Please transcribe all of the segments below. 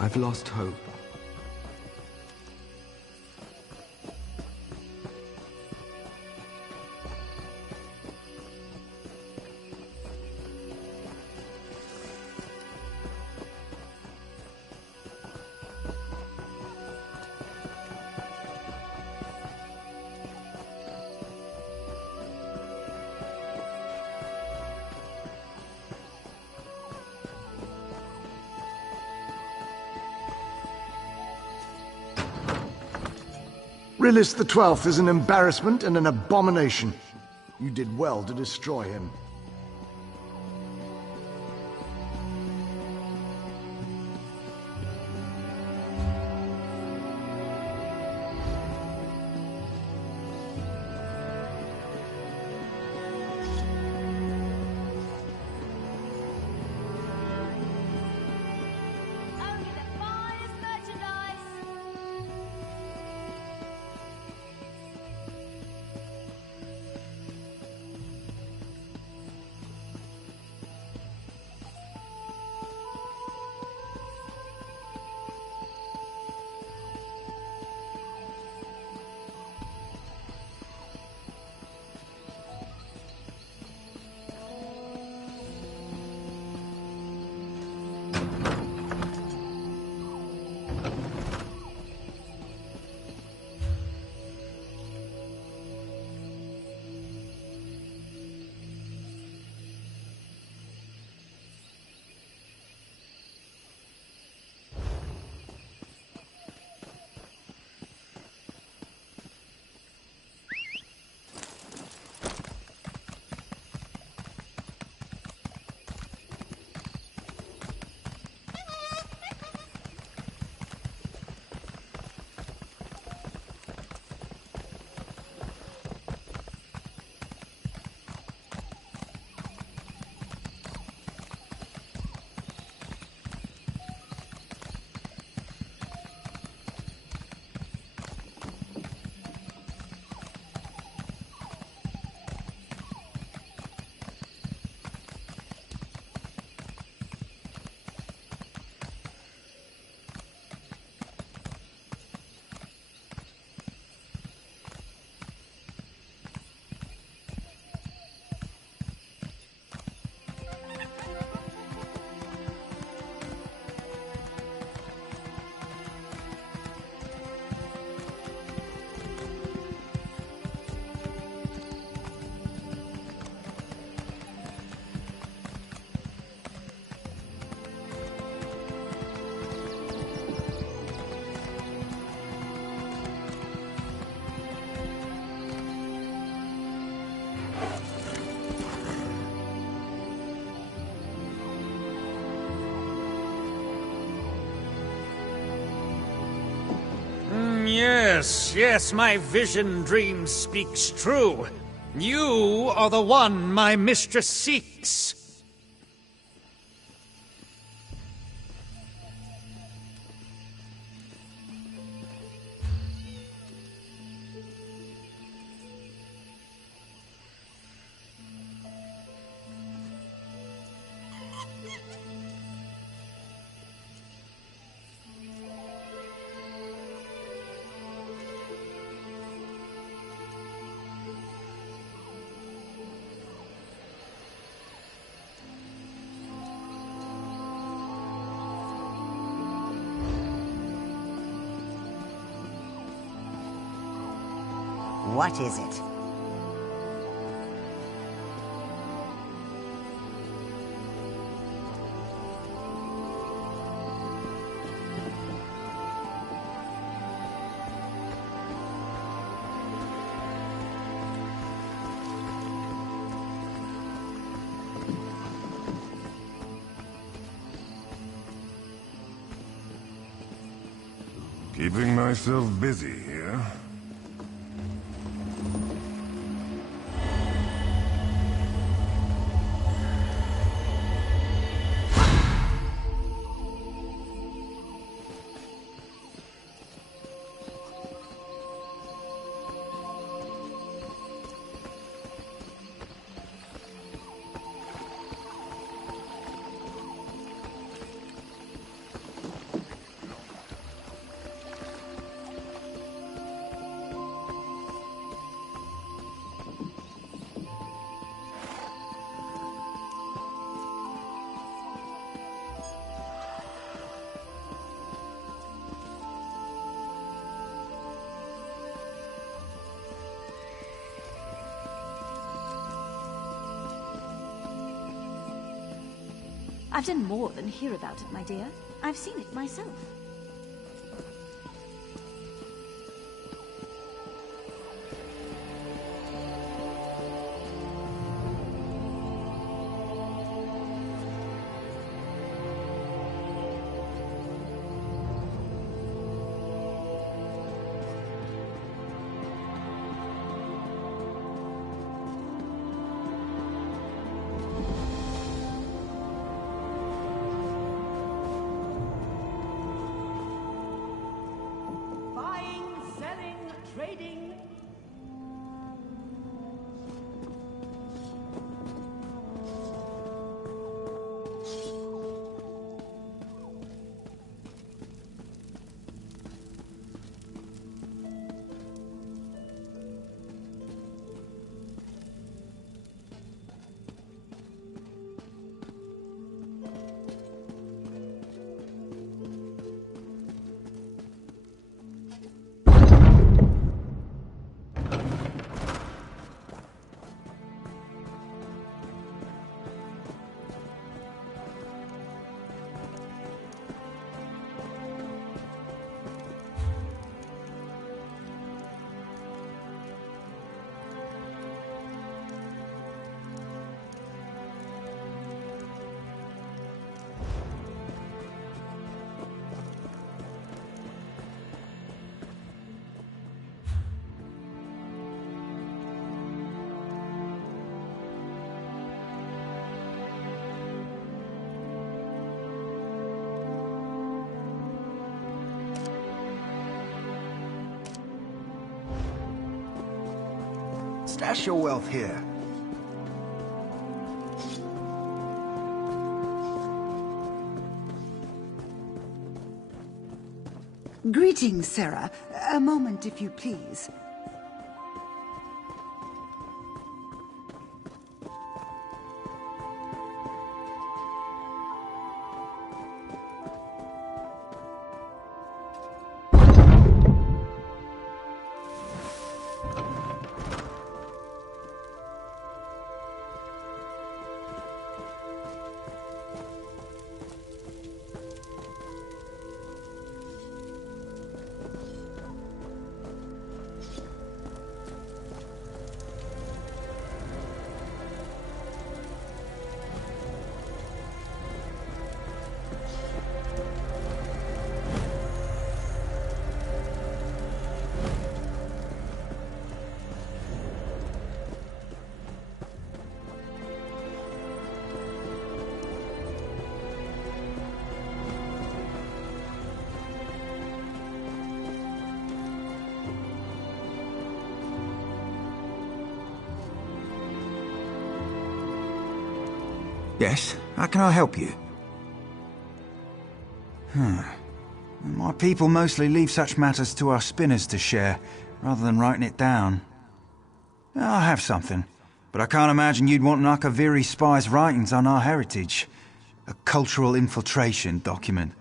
I've lost hope. Rilis the 12th is an embarrassment and an abomination. You did well to destroy him. Yes, my vision dream speaks true. You are the one my mistress seeks. What is it? Keeping myself busy here. I've done more than hear about it, my dear. I've seen it myself. Trading. Stash your wealth here. Greetings, Sarah. A moment, if you please. Yes, how can I help you? My people mostly leave such matters to our spinners to share, rather than writing it down. I have something, but I can't imagine you'd want an Akaviri spy's writings on our heritage. A cultural infiltration document.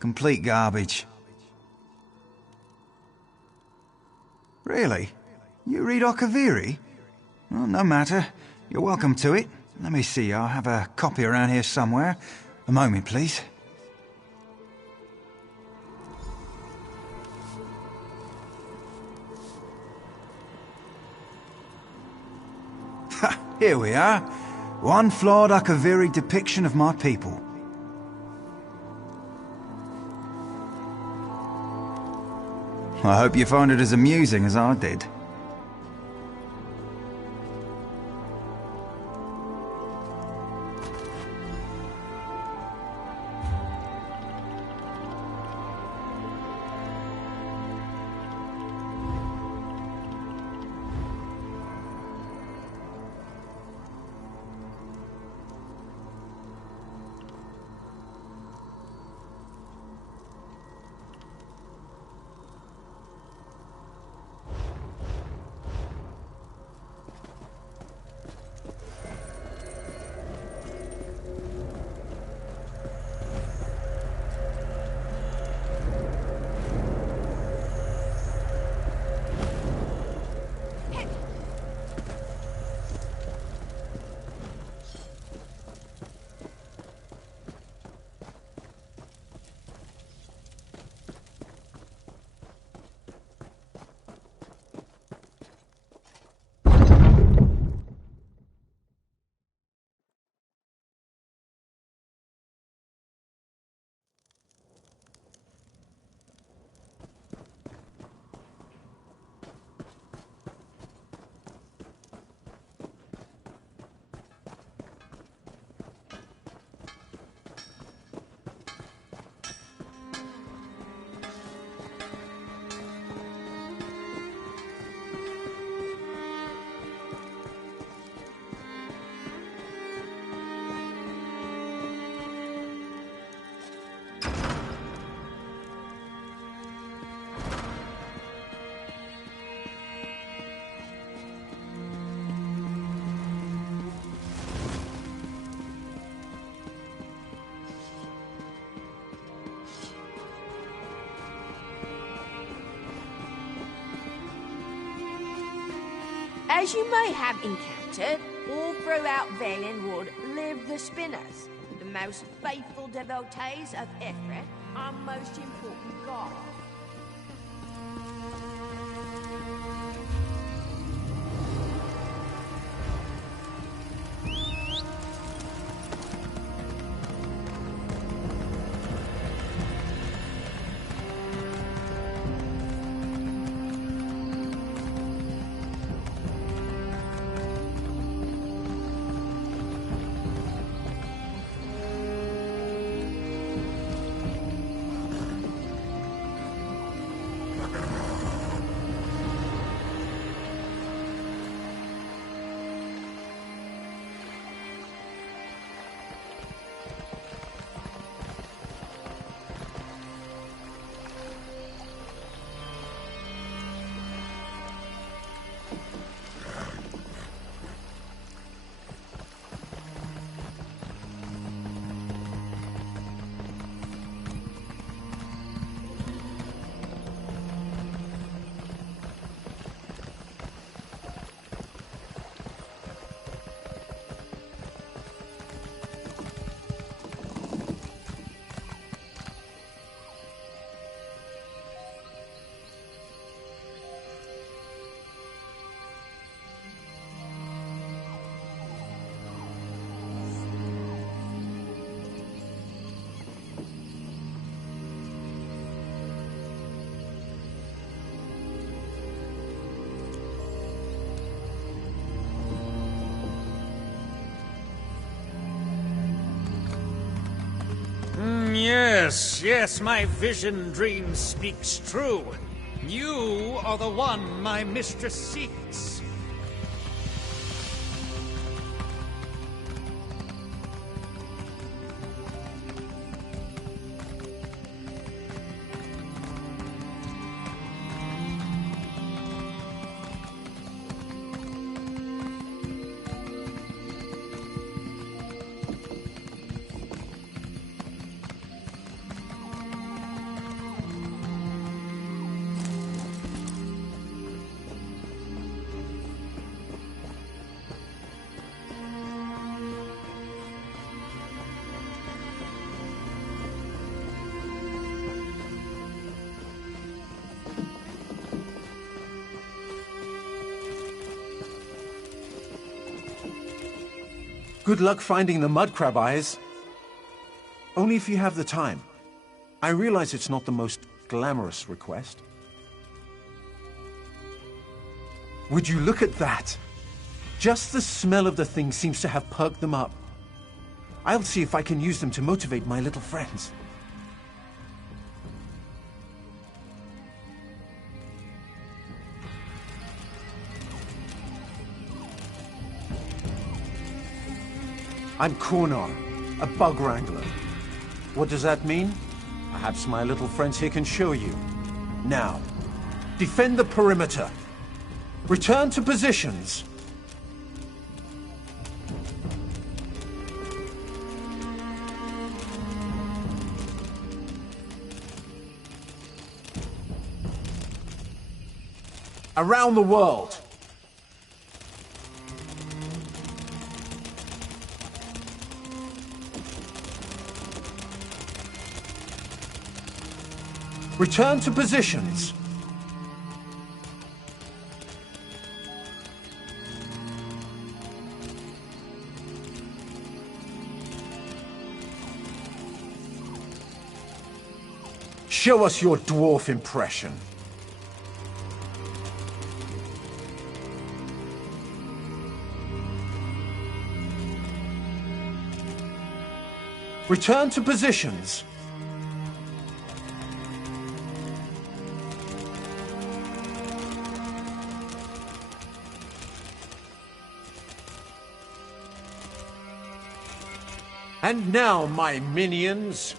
Complete garbage. Really? You read Akaviri? Well, no matter. You're welcome to it. Let me see, I'll have a copy around here somewhere. A moment, please. Ha! Here we are. One flawed Akaviri depiction of my people. I hope you find it as amusing as I did. As you may have encountered, all throughout Valenwood live the Spinners, the most faithful devotees of Ifrit, our most important god. Yes, my vision dream speaks true. You are the one my mistress seeks. Good luck finding the mud crab eyes. Only if you have the time. I realize it's not the most glamorous request. Would you look at that? Just the smell of the thing seems to have perked them up. I'll see if I can use them to motivate my little friends. I'm Kornar, a bug wrangler. What does that mean? Perhaps my little friends here can show you. Now, defend the perimeter. Return to positions. Around the world. Return to positions. Show us your dwarf impression. Return to positions. And now, my minions,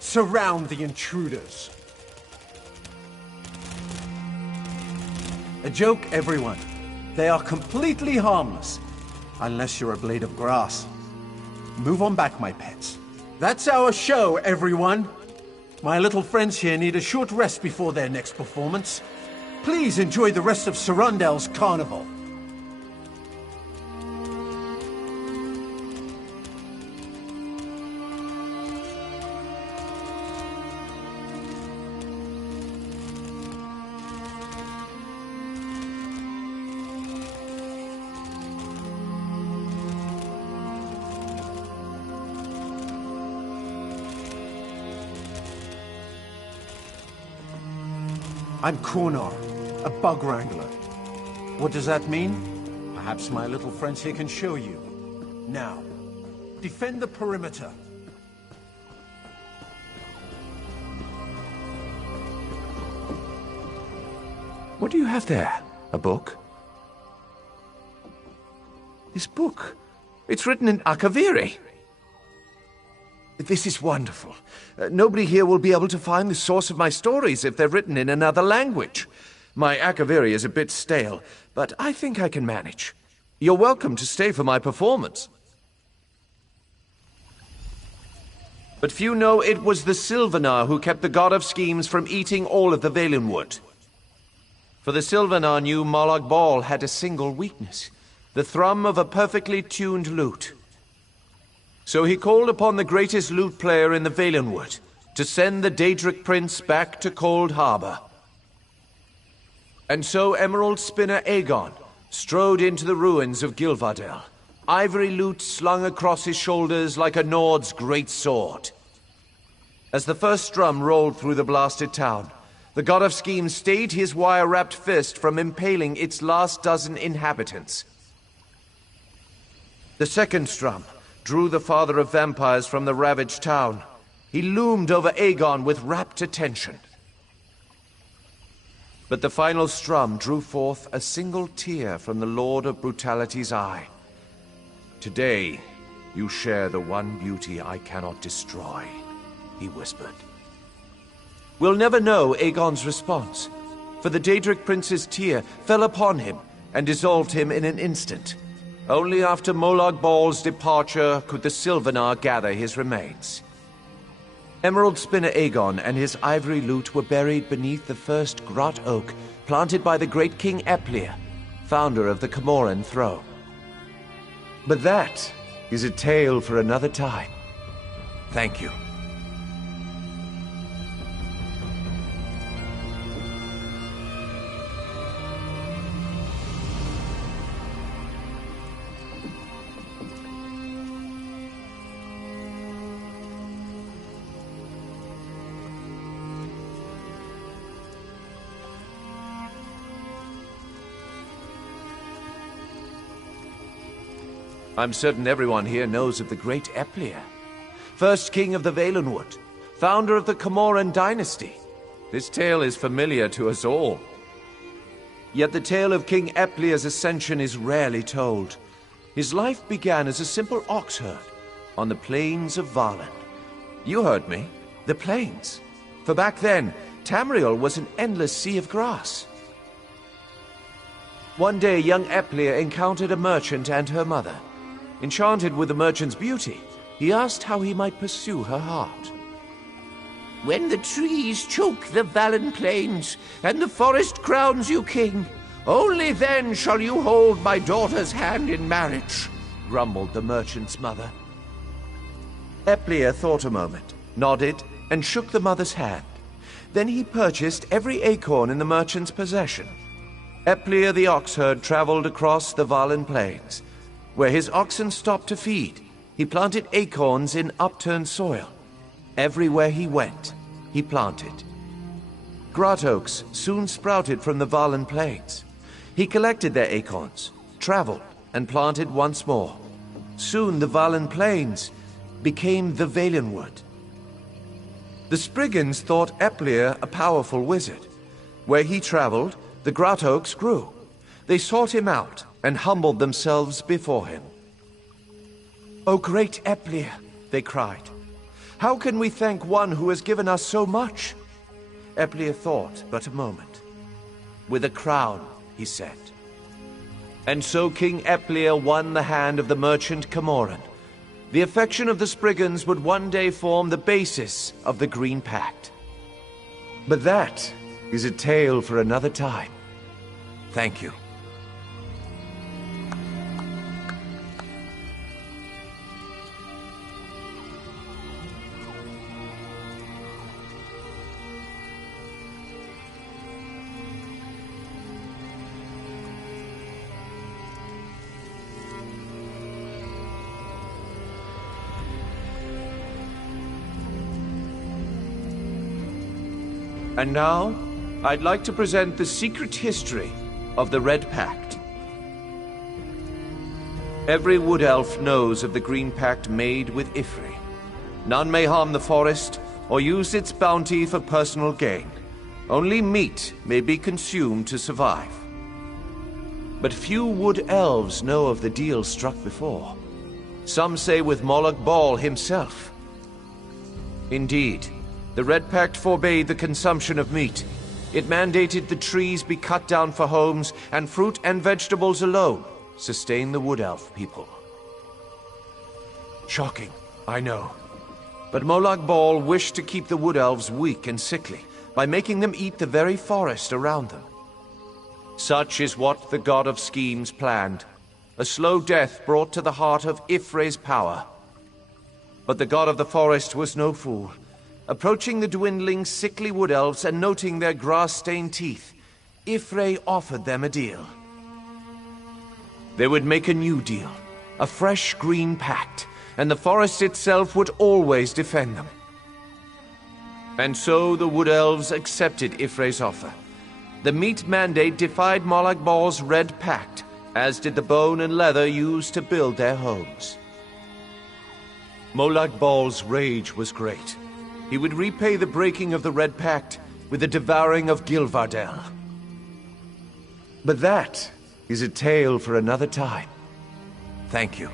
surround the intruders. A joke, everyone. They are completely harmless, unless you're a blade of grass. Move on back, my pets. That's our show, everyone. My little friends here need a short rest before their next performance. Please enjoy the rest of Sarundel's carnival. I'm Cornor, a bug wrangler. What does that mean? Perhaps my little friends here can show you. Now, defend the perimeter. What do you have there? A book? This book? It's written in Akaviri. This is wonderful. Nobody here will be able to find the source of my stories if they're written in another language. My Akaviri is a bit stale, but I think I can manage. You're welcome to stay for my performance. But few know it was the Sylvanar who kept the god of schemes from eating all of the Valenwood. For the Sylvanar knew Molag Bal had a single weakness, the thrum of a perfectly tuned lute. So he called upon the greatest lute player in the Valenwood to send the Daedric Prince back to Cold Harbor. And so Emerald Spinner Aegon strode into the ruins of Gilvardel, ivory lute slung across his shoulders like a Nord's great sword. As the first drum rolled through the blasted town, the god of schemes stayed his wire-wrapped fist from impaling its last dozen inhabitants. The second drum drew the father of vampires from the ravaged town. He loomed over Aegon with rapt attention. But the final strum drew forth a single tear from the Lord of Brutality's eye. Today, you share the one beauty I cannot destroy, he whispered. We'll never know Aegon's response, for the Daedric Prince's tear fell upon him and dissolved him in an instant. Only after Molag Bal's departure could the Sylvanar gather his remains. Emerald Spinner Aegon and his ivory lute were buried beneath the first grot oak planted by the great King Eplir, founder of the Comoran throne. But that is a tale for another time. Thank you. I'm certain everyone here knows of the great Eplir, first king of the Valenwood, founder of the Comoran dynasty. This tale is familiar to us all. Yet the tale of King Eplir's ascension is rarely told. His life began as a simple ox herd on the plains of Valen. You heard me, the plains. For back then, Tamriel was an endless sea of grass. One day, young Eplir encountered a merchant and her mother. Enchanted with the merchant's beauty, he asked how he might pursue her heart. When the trees choke the Valen plains, and the forest crowns you king, only then shall you hold my daughter's hand in marriage, grumbled the merchant's mother. Eplir thought a moment, nodded, and shook the mother's hand. Then he purchased every acorn in the merchant's possession. Eplir the oxherd traveled across the Valen plains. Where his oxen stopped to feed, he planted acorns in upturned soil. Everywhere he went, he planted. Grot oaks soon sprouted from the Valen plains. He collected their acorns, traveled, and planted once more. Soon the Valen plains became the Valenwood. The Spriggans thought Eplir a powerful wizard. Where he traveled, the grot oaks grew. They sought him out and humbled themselves before him. "O great Eplir," they cried, "how can we thank one who has given us so much?" Eplir thought but a moment. "With a crown," he said. And so King Eplir won the hand of the merchant Comoran. The affection of the Spriggans would one day form the basis of the Green Pact. But that is a tale for another time. Thank you. And now, I'd like to present the secret history of the Red Pact. Every wood elf knows of the Green Pact made with Ifri. None may harm the forest or use its bounty for personal gain. Only meat may be consumed to survive. But few wood elves know of the deal struck before. Some say with Molag Bal himself. Indeed, the Red Pact forbade the consumption of meat. It mandated the trees be cut down for homes, and fruit and vegetables alone sustain the wood elf people. Shocking, I know. But Molag Bal wished to keep the wood elves weak and sickly by making them eat the very forest around them. Such is what the god of schemes planned, a slow death brought to the heart of Ifre's power. But the god of the forest was no fool. Approaching the dwindling, sickly wood elves and noting their grass-stained teeth, Ifre offered them a deal. They would make a new deal, a fresh green pact, and the forest itself would always defend them. And so the wood elves accepted Ifre's offer. The meat mandate defied Molag Bal's Red Pact, as did the bone and leather used to build their homes. Molag Bal's rage was great. He would repay the breaking of the Red Pact with the devouring of Gilvardel. But that is a tale for another time. Thank you.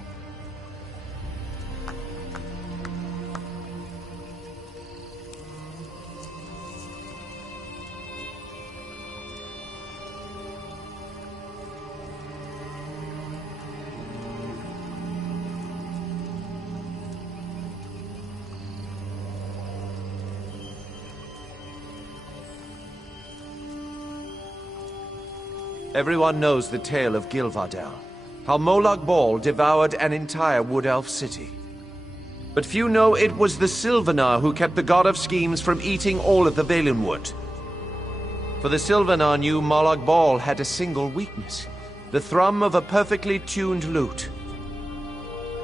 Everyone knows the tale of Gilvardel, how Molag Bal devoured an entire wood elf city. But few know it was the Sylvanar who kept the god of schemes from eating all of the Valenwood. For the Sylvanar knew Molag Bal had a single weakness, the thrum of a perfectly tuned lute.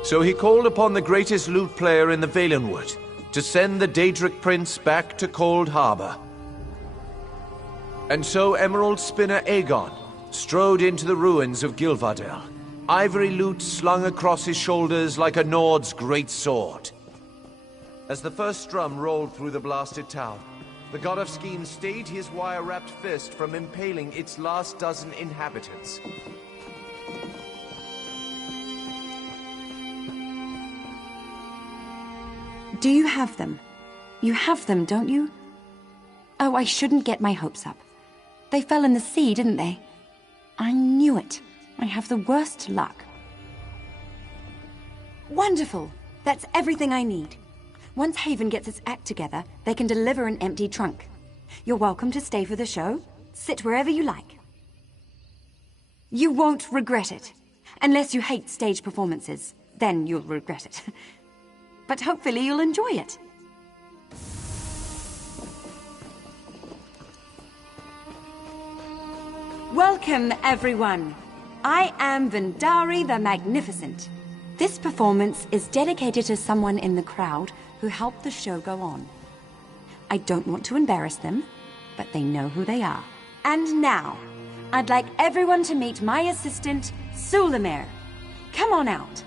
So he called upon the greatest lute player in the Valenwood to send the Daedric prince back to Cold Harbor. And so Emerald Spinner Aegon strode into the ruins of Gilvardel, ivory lute slung across his shoulders like a Nord's great sword. As the first drum rolled through the blasted town, the god of schemes stayed his wire-wrapped fist from impaling its last dozen inhabitants. Do you have them? You have them, don't you? Oh, I shouldn't get my hopes up. They fell in the sea, didn't they? I knew it. I have the worst luck. Wonderful! That's everything I need. Once Haven gets its act together, they can deliver an empty trunk. You're welcome to stay for the show. Sit wherever you like. You won't regret it. Unless you hate stage performances. Then you'll regret it. But hopefully you'll enjoy it. Welcome, everyone. I am Vendari the Magnificent. This performance is dedicated to someone in the crowd who helped the show go on. I don't want to embarrass them, but they know who they are. And now, I'd like everyone to meet my assistant, Sulamir. Come on out.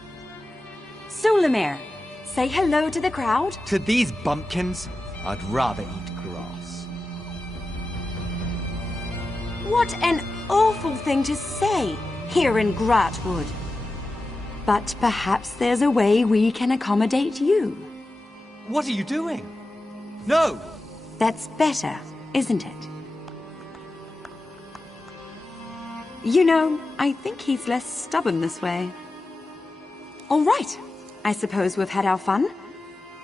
Sulamir, say hello to the crowd. To these bumpkins, I'd rather eat grass. What an awful thing to say here in Gratwood. But perhaps there's a way we can accommodate you. What are you doing? No! That's better, isn't it? You know, I think he's less stubborn this way. All right, I suppose we've had our fun.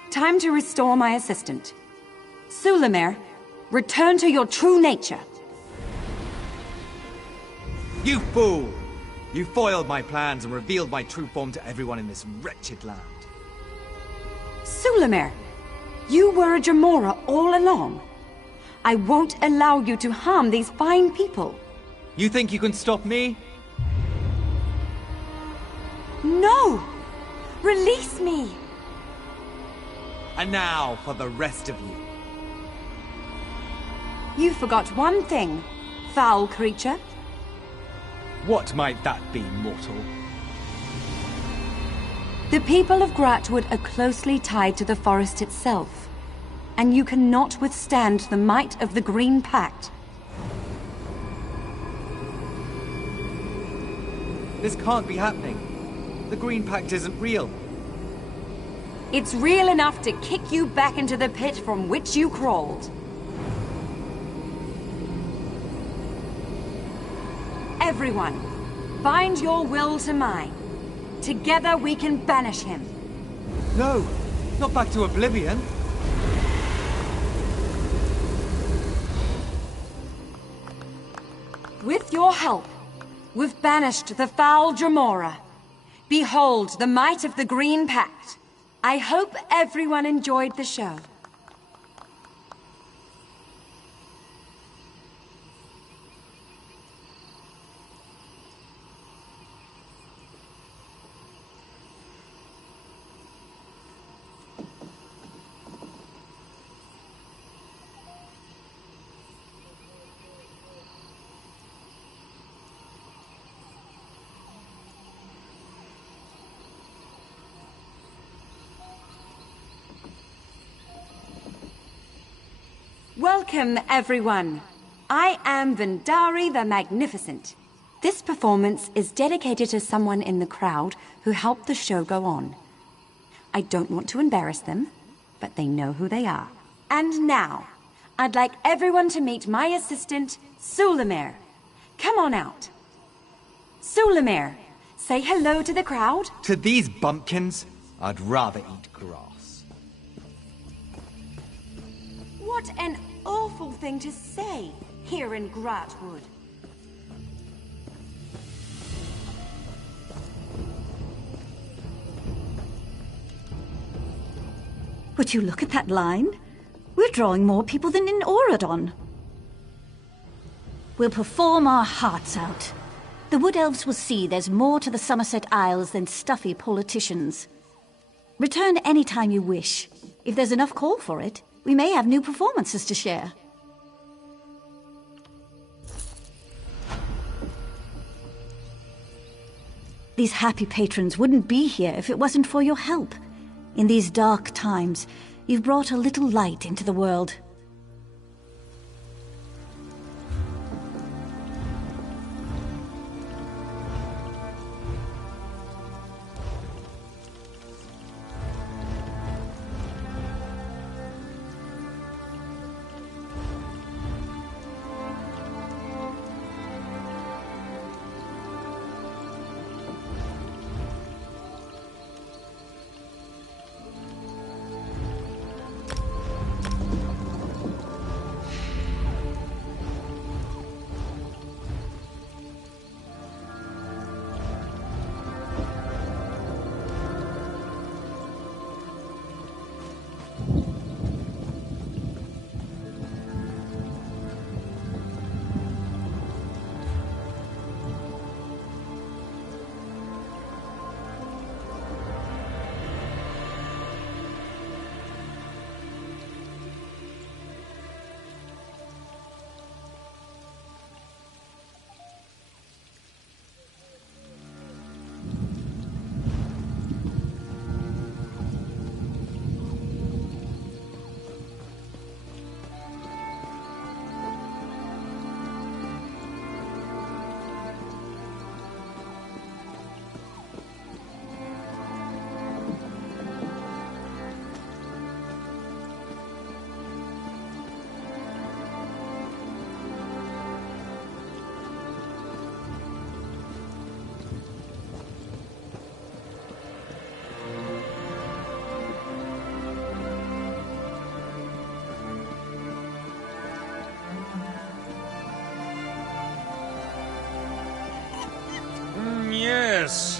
Time to restore my assistant. Sulamir, return to your true nature. You fool! You foiled my plans and revealed my true form to everyone in this wretched land. Sulamir, you were a Jamora all along. I won't allow you to harm these fine people. You think you can stop me? No! Release me! And now for the rest of you. You forgot one thing, foul creature. What might that be, mortal? The people of Gratwood are closely tied to the forest itself, and you cannot withstand the might of the Green Pact. This can't be happening. The Green Pact isn't real. It's real enough to kick you back into the pit from which you crawled. Everyone, bind your will to mine. Together we can banish him. No, not back to oblivion. With your help, we've banished the foul Dremora. Behold the might of the Green Pact. I hope everyone enjoyed the show. Welcome, everyone. I am Vendari the Magnificent. This performance is dedicated to someone in the crowd who helped the show go on. I don't want to embarrass them, but they know who they are. And now, I'd like everyone to meet my assistant, Sulamir. Come on out. Sulamir, say hello to the crowd. To these bumpkins, I'd rather eat grass. What an awful thing to say here in Gratwood. Would you look at that line? We're drawing more people than in Auradon. We'll perform our hearts out. The Wood Elves will see there's more to the Somerset Isles than stuffy politicians. Return any time you wish. If there's enough call for it, we may have new performances to share. These happy patrons wouldn't be here if it wasn't for your help. In these dark times, you've brought a little light into the world.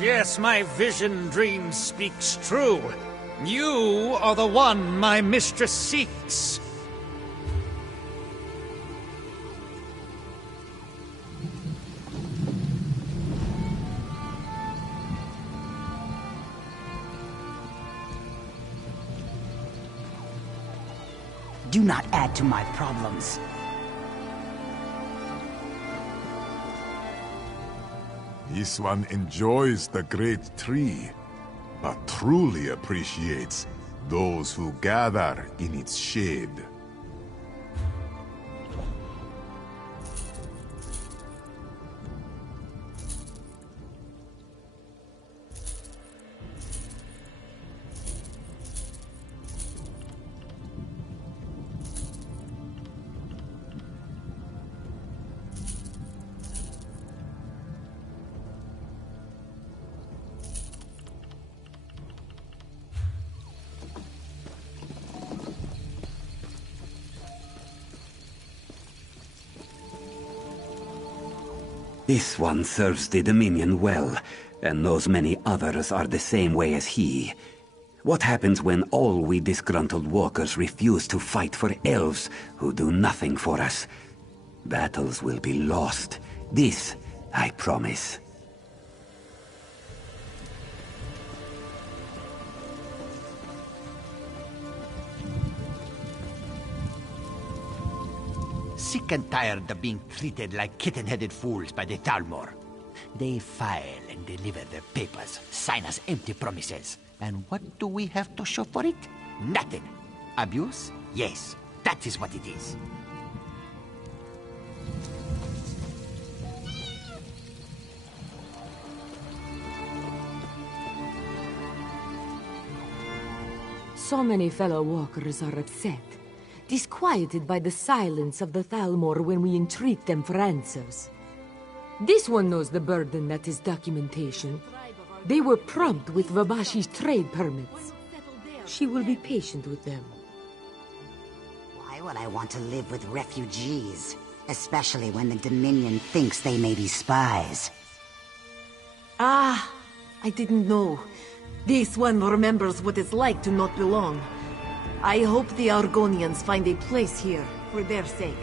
Yes, my vision dream speaks true. You are the one my mistress seeks. Do not add to my problems. This one enjoys the great tree, but truly appreciates those who gather in its shade. This one serves the Dominion well, and knows many others are the same way as he. What happens when all we disgruntled walkers refuse to fight for elves who do nothing for us? Battles will be lost. This, I promise. Sick and tired of being treated like kitten-headed fools by the Thalmor. They file and deliver their papers, sign us empty promises. And what do we have to show for it? Nothing. Abuse? Yes, that is what it is. So many fellow walkers are upset, disquieted by the silence of the Thalmor when we entreat them for answers. This one knows the burden that is documentation. They were prompt with Vabashi's trade permits. She will be patient with them. Why would I want to live with refugees? Especially when the Dominion thinks they may be spies. Ah, I didn't know. This one remembers what it's like to not belong. I hope the Argonians find a place here, for their sake.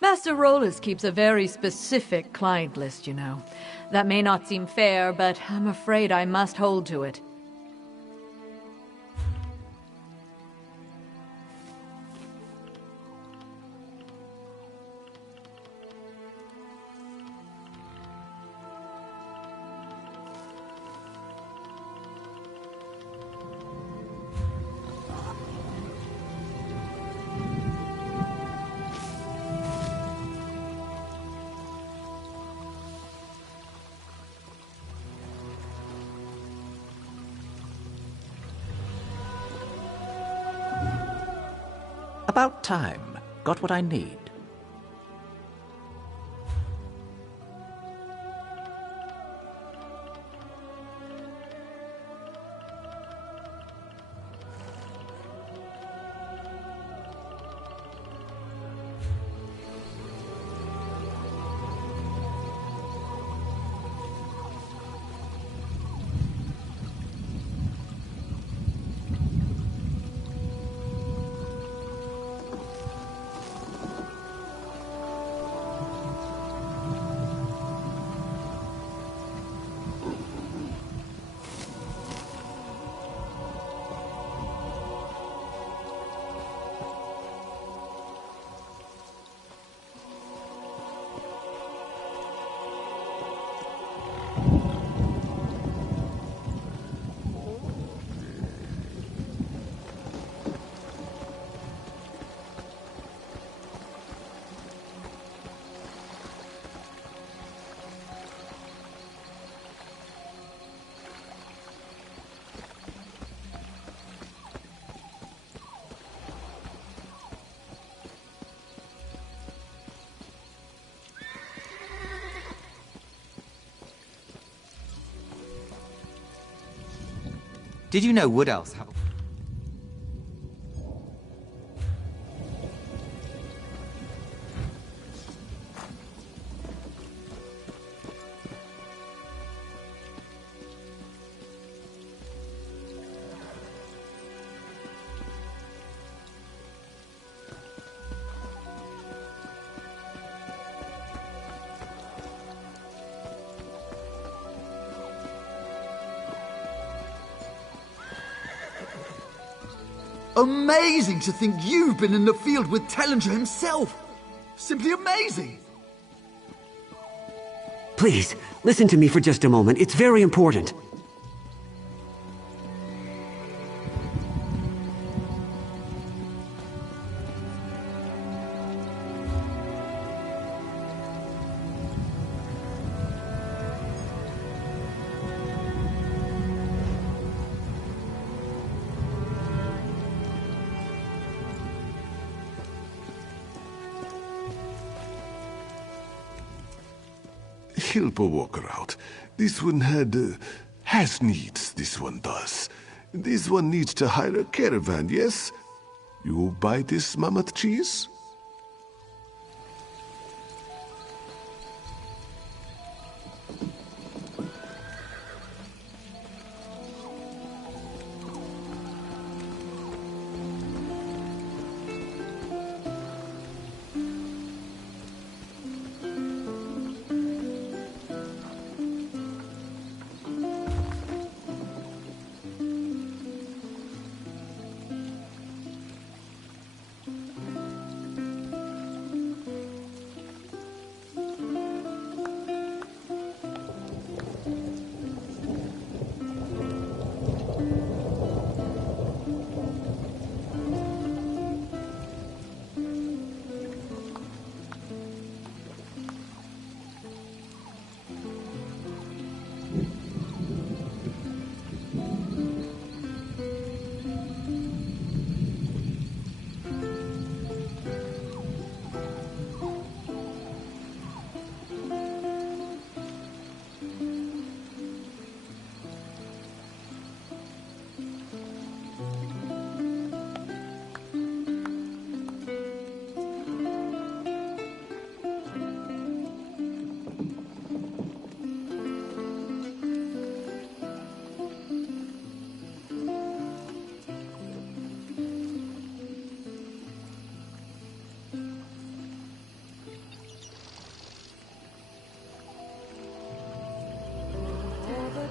Master Rollis keeps a very specific client list, you know. That may not seem fair, but I'm afraid I must hold to it. About time. Got what I need. Did you know wood elves have... Amazing to think you've been in the field with Tellinger himself! Simply amazing! Please, listen to me for just a moment. It's very important. Help a walker out. This one has needs, this one does. This one needs to hire a caravan, yes? You buy this mammoth cheese?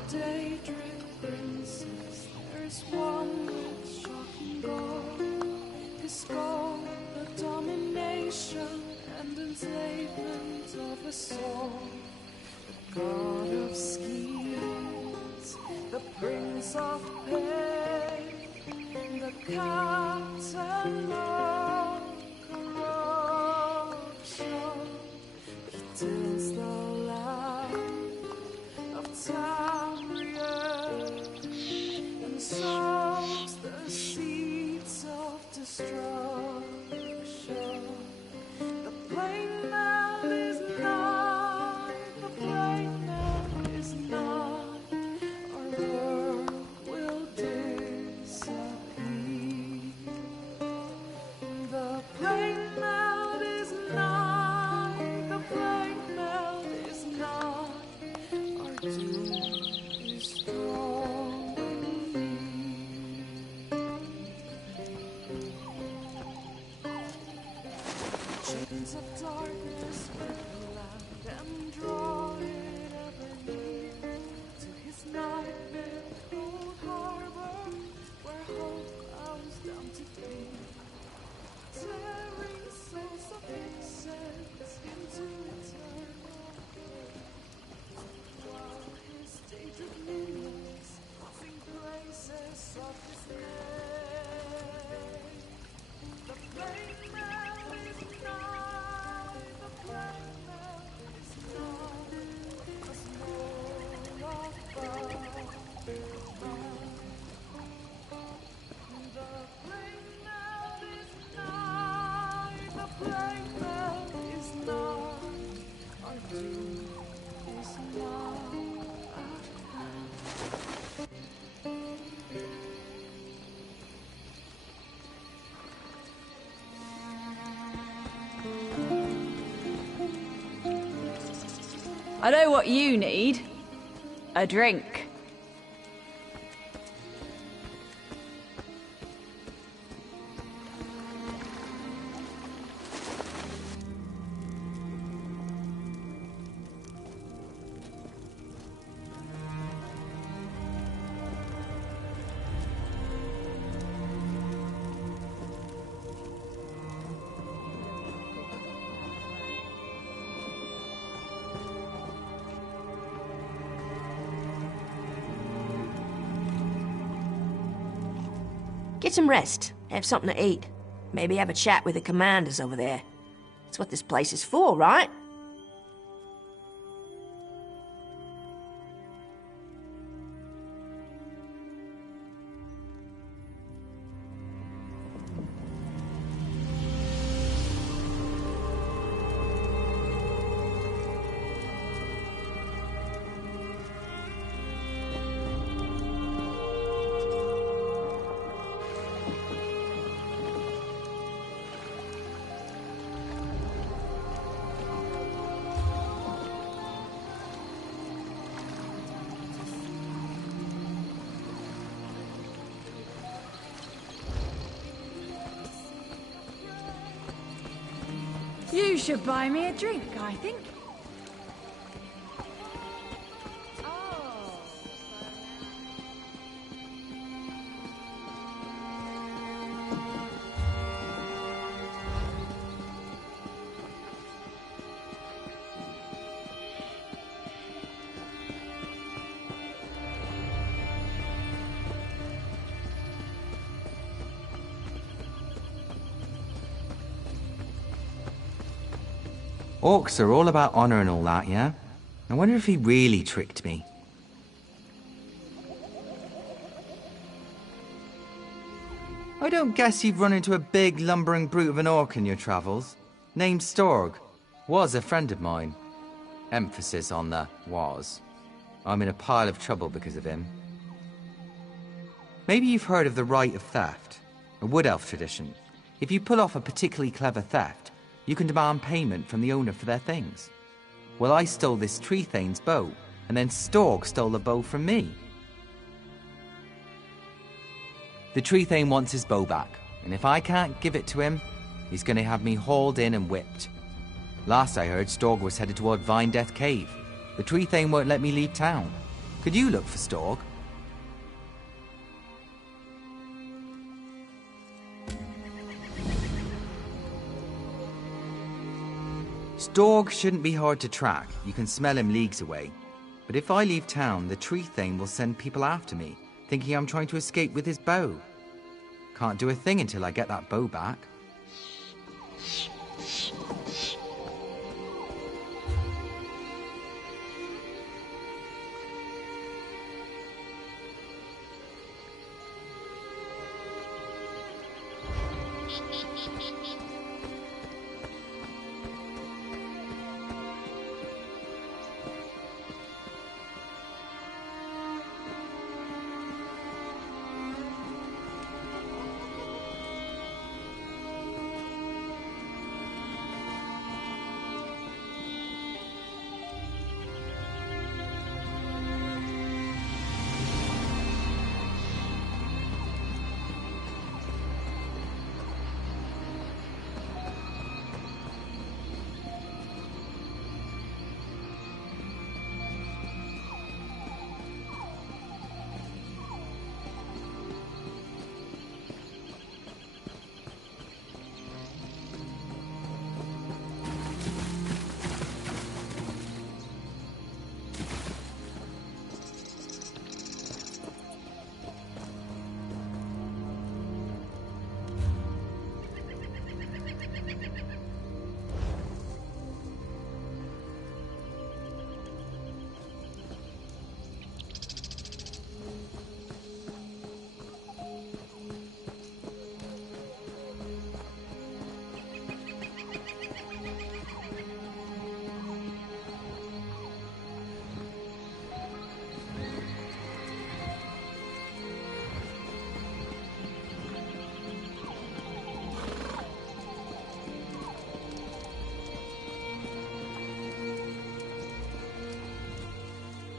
Daydream princess, there is one with shocking gold. His goal, the domination and enslavement of a soul. The god of schemes, the prince of pain, the captain of corruption. He tills the land of time. Sows the seeds of destruction. I know what you need. A drink. Get some rest. Have something to eat. Maybe have a chat with the commanders over there. That's what this place is for, right? You should buy me a drink, I think. Orcs are all about honor and all that, yeah? I wonder if he really tricked me. I don't guess you've run into a big lumbering brute of an orc in your travels. Named Storg. Was a friend of mine. Emphasis on the was. I'm in a pile of trouble because of him. Maybe you've heard of the rite of theft. A wood elf tradition. If you pull off a particularly clever theft, you can demand payment from the owner for their things. Well, I stole this tree thane's bow, and then Storg stole the bow from me. The tree thane wants his bow back, and if I can't give it to him, he's gonna have me hauled in and whipped. Last I heard, Storg was headed toward Vine Death Cave. The tree thane won't let me leave town. Could you look for Storg? Storg shouldn't be hard to track. You can smell him leagues away. But if I leave town, the tree thane will send people after me, thinking I'm trying to escape with his bow. Can't do a thing until I get that bow back.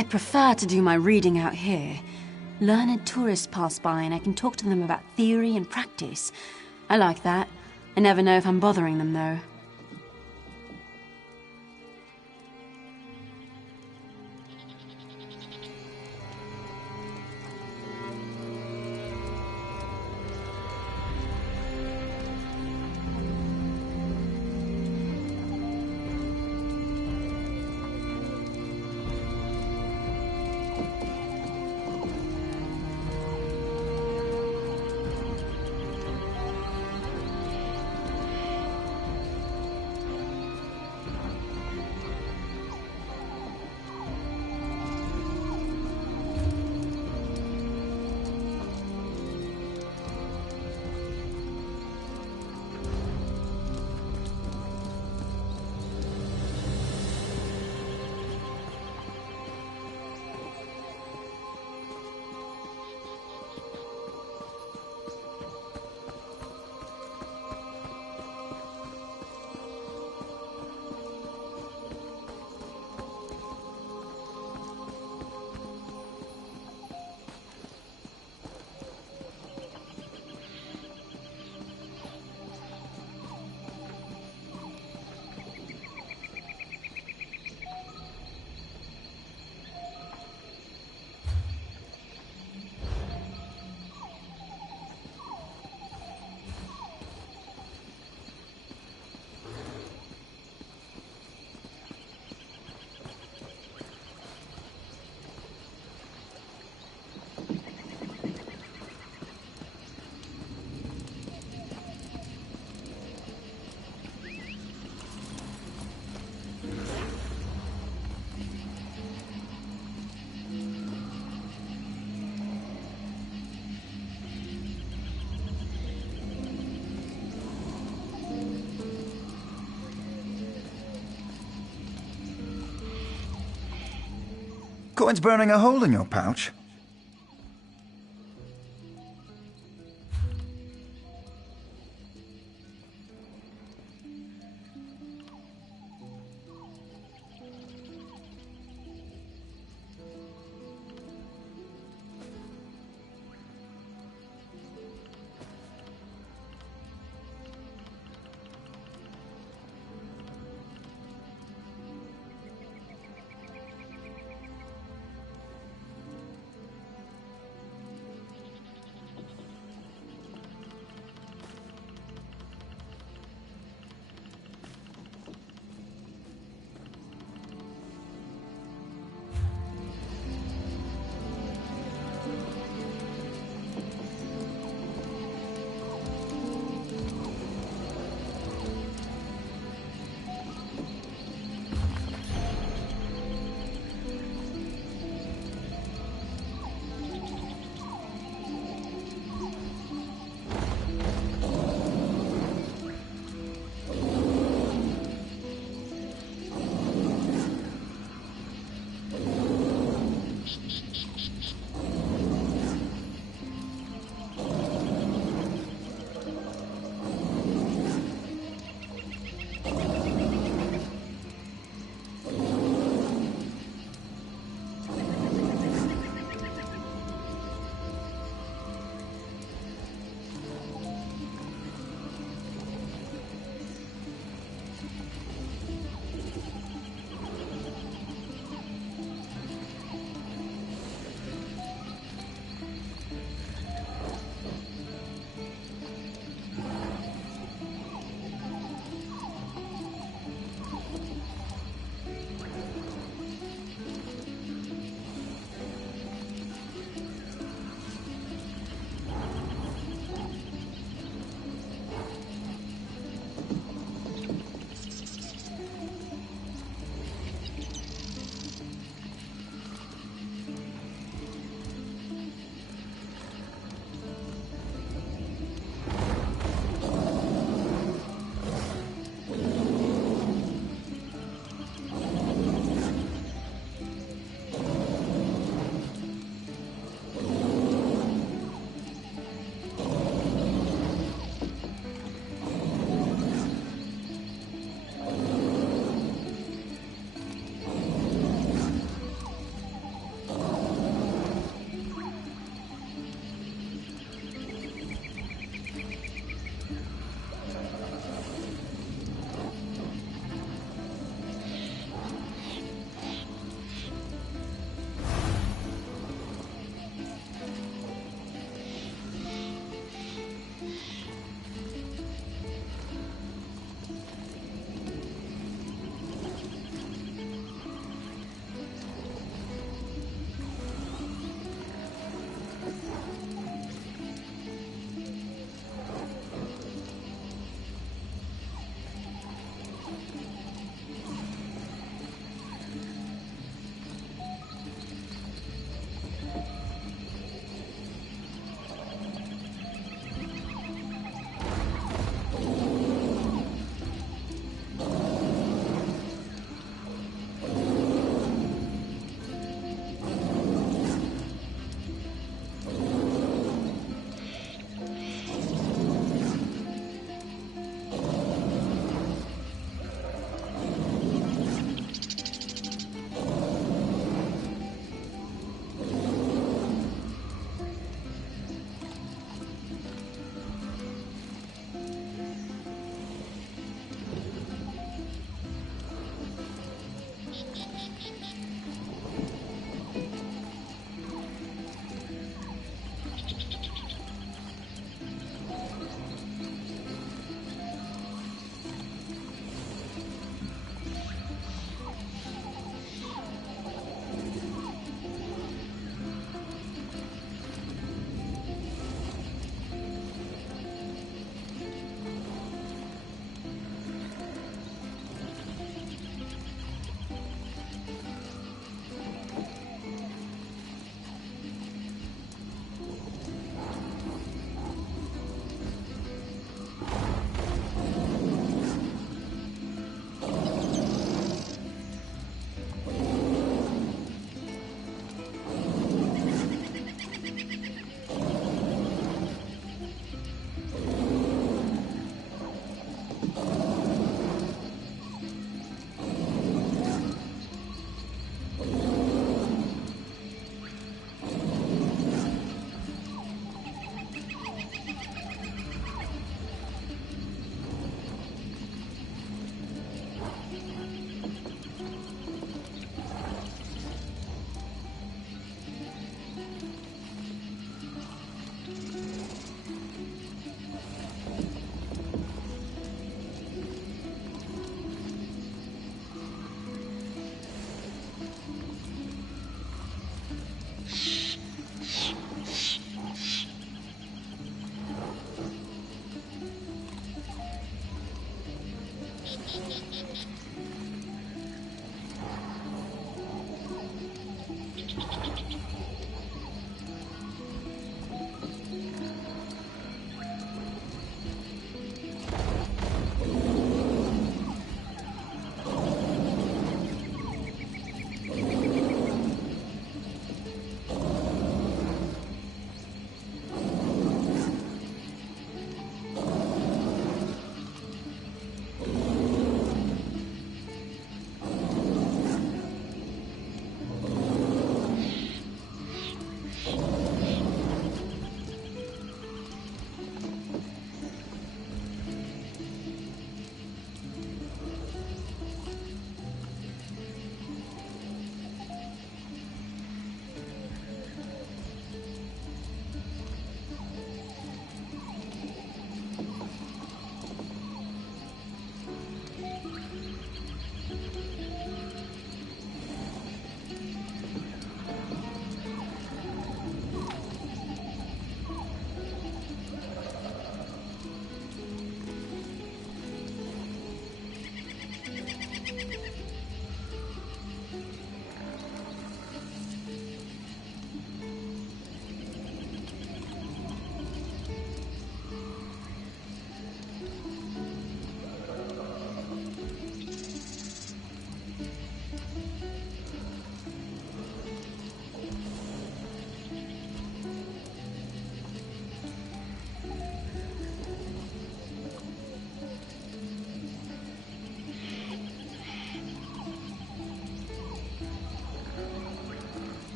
I prefer to do my reading out here. Learned tourists pass by and I can talk to them about theory and practice. I like that. I never know if I'm bothering them, though. Coin's burning a hole in your pouch.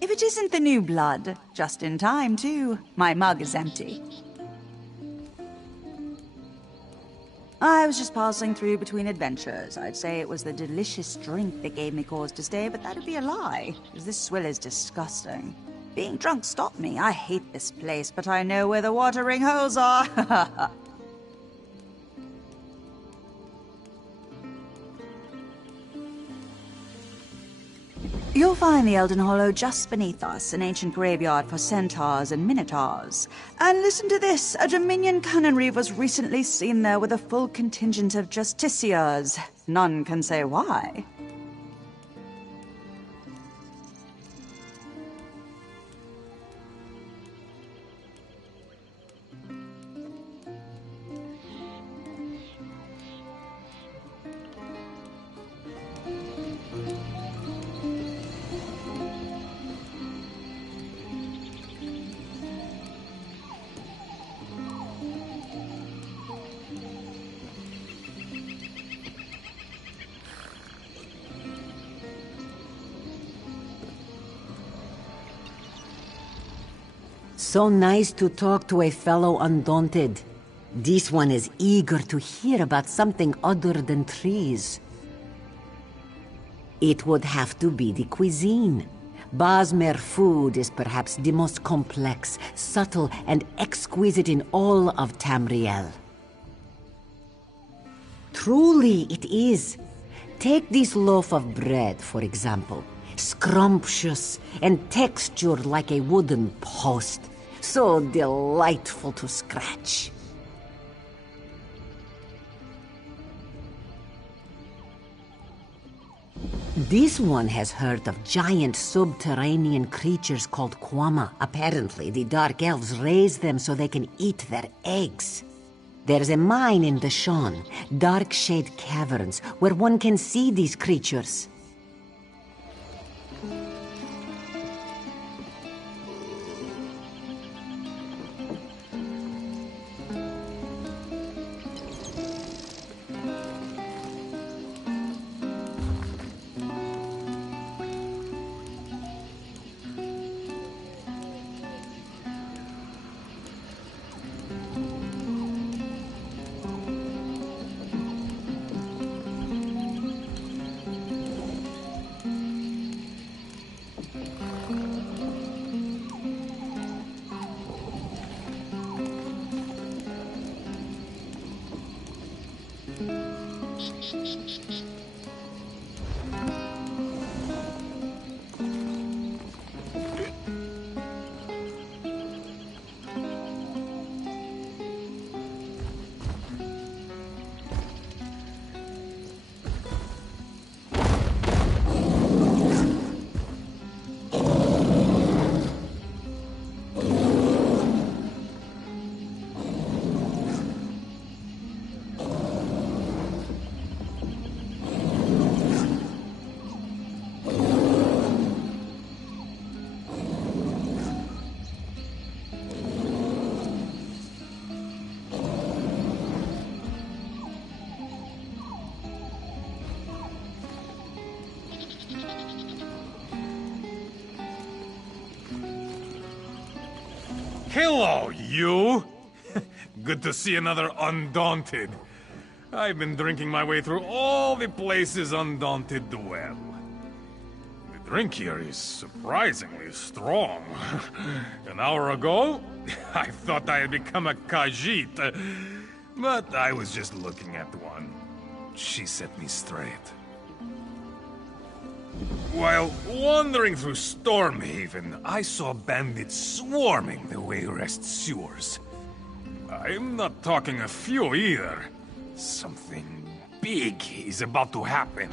If it isn't the new blood, just in time, too. My mug is empty. I was just passing through between adventures. I'd say it was the delicious drink that gave me cause to stay, but that'd be a lie, because this swill is disgusting. Being drunk stopped me. I hate this place, but I know where the watering holes are. You'll find the Elden Hollow just beneath us, an ancient graveyard for centaurs and minotaurs. And listen to this, a Dominion cannonry was recently seen there with a full contingent of justiciars. None can say why. So nice to talk to a fellow undaunted. This one is eager to hear about something other than trees. It would have to be the cuisine. Basmer food is perhaps the most complex, subtle, and exquisite in all of Tamriel. Truly it is. Take this loaf of bread, for example. Scrumptious and textured like a wooden post. So delightful to scratch. This one has heard of giant subterranean creatures called Kwama. Apparently, the Dark Elves raise them so they can eat their eggs. There's a mine in the Shan, dark shade caverns, where one can see these creatures. Hello, you! Good to see another Undaunted. I've been drinking my way through all the places Undaunted dwell. The drink here is surprisingly strong. An hour ago, I thought I had become a Khajiit, but I was just looking at one. She set me straight. While wandering through Stormhaven, I saw bandits swarming the Wayrest sewers. I'm not talking a few either. Something big is about to happen.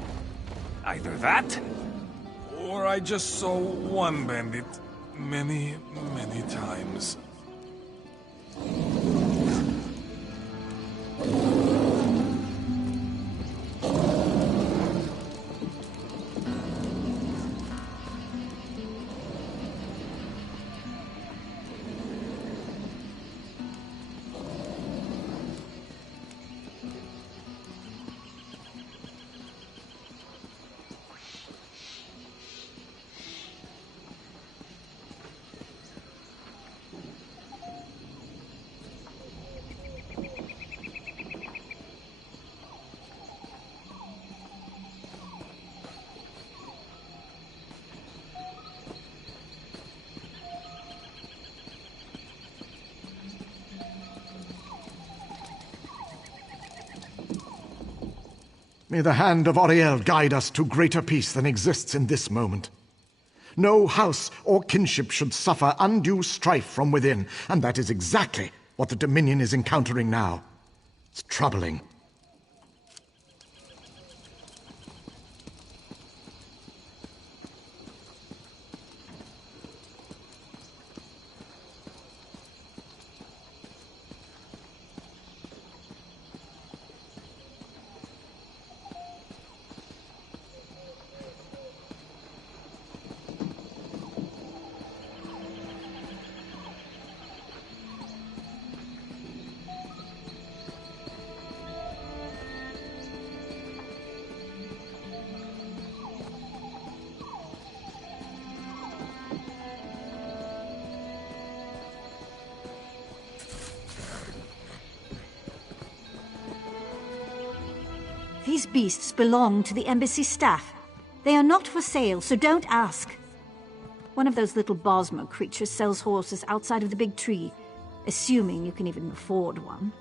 Either that, or I just saw one bandit many times. May the hand of Auriel guide us to greater peace than exists in this moment. No house or kinship should suffer undue strife from within, and that is exactly what the Dominion is encountering now. It's troubling. These beasts belong to the embassy staff. They are not for sale, so don't ask. One of those little Bosmo creatures sells horses outside of the big tree, assuming you can even afford one.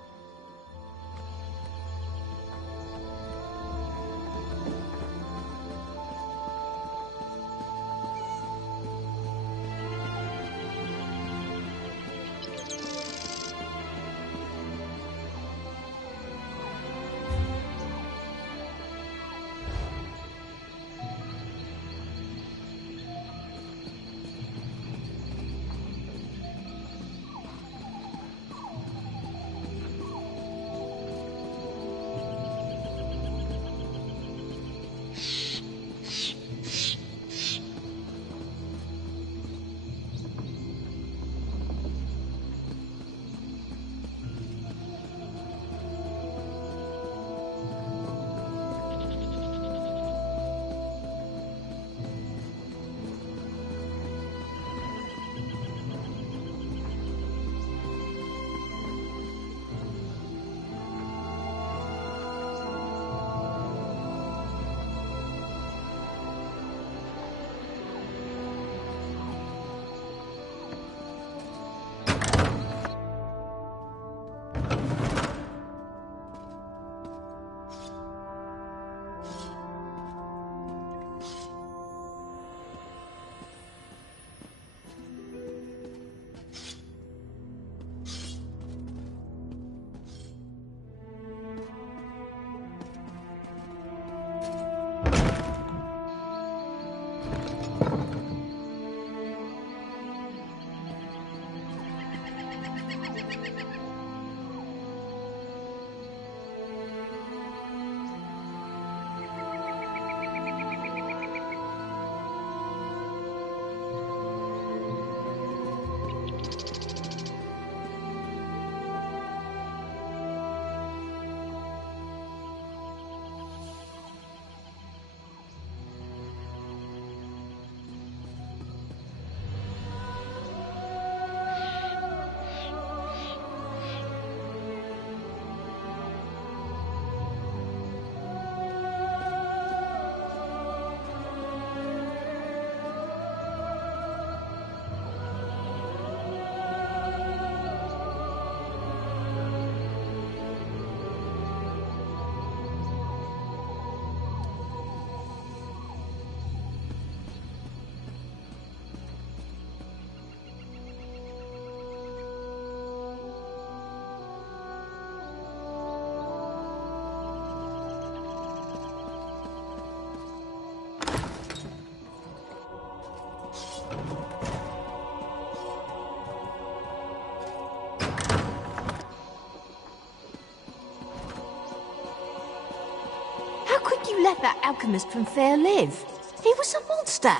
You let that alchemist from Fair live. He was a monster.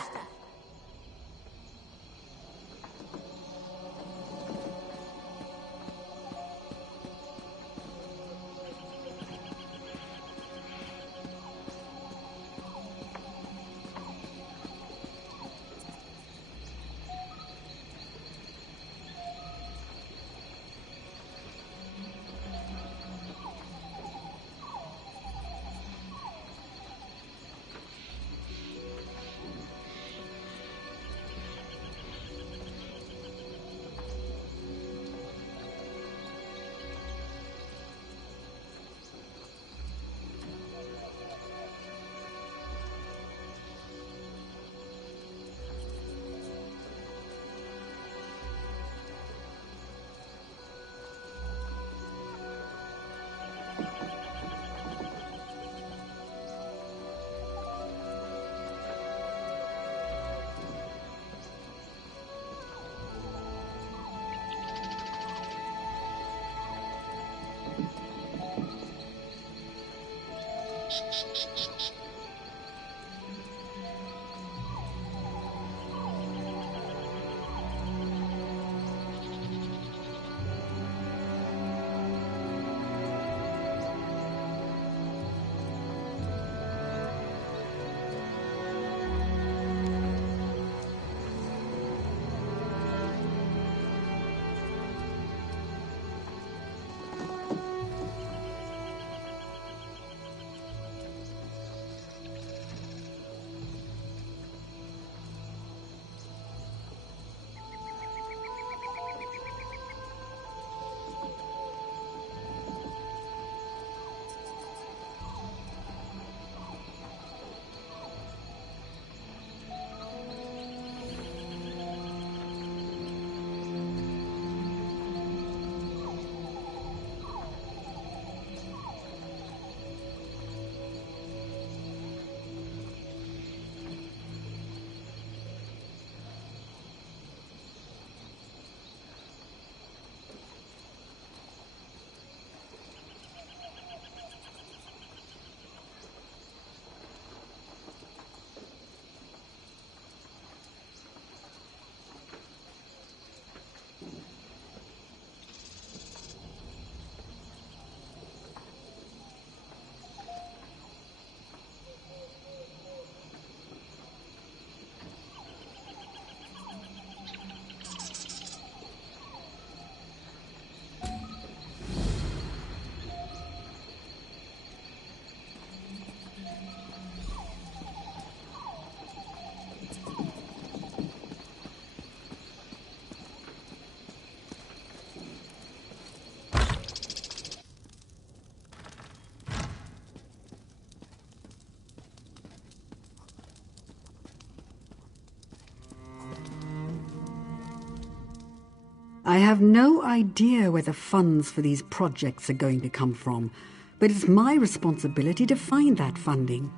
I have no idea where the funds for these projects are going to come from, but it's my responsibility to find that funding.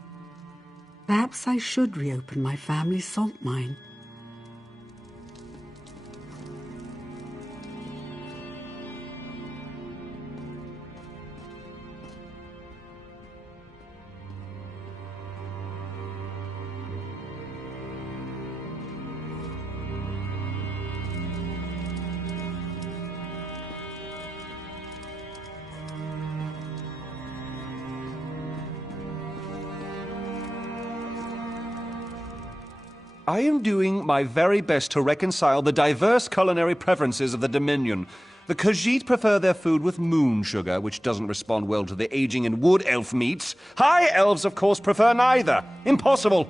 Perhaps I should reopen my family's salt mine. I am doing my very best to reconcile the diverse culinary preferences of the Dominion. The Khajiit prefer their food with moon sugar, which doesn't respond well to the aging in wood elf meats. High elves, of course, prefer neither. Impossible.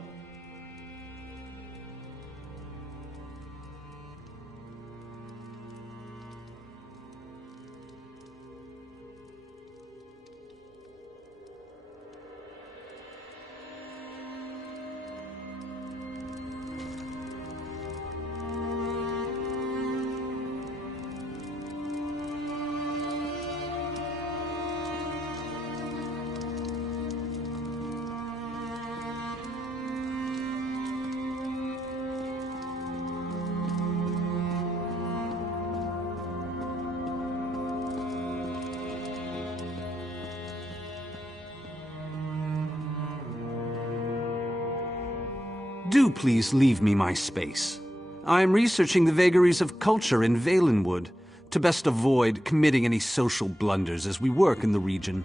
Do please leave me my space. I am researching the vagaries of culture in Valenwood, to best avoid committing any social blunders as we work in the region.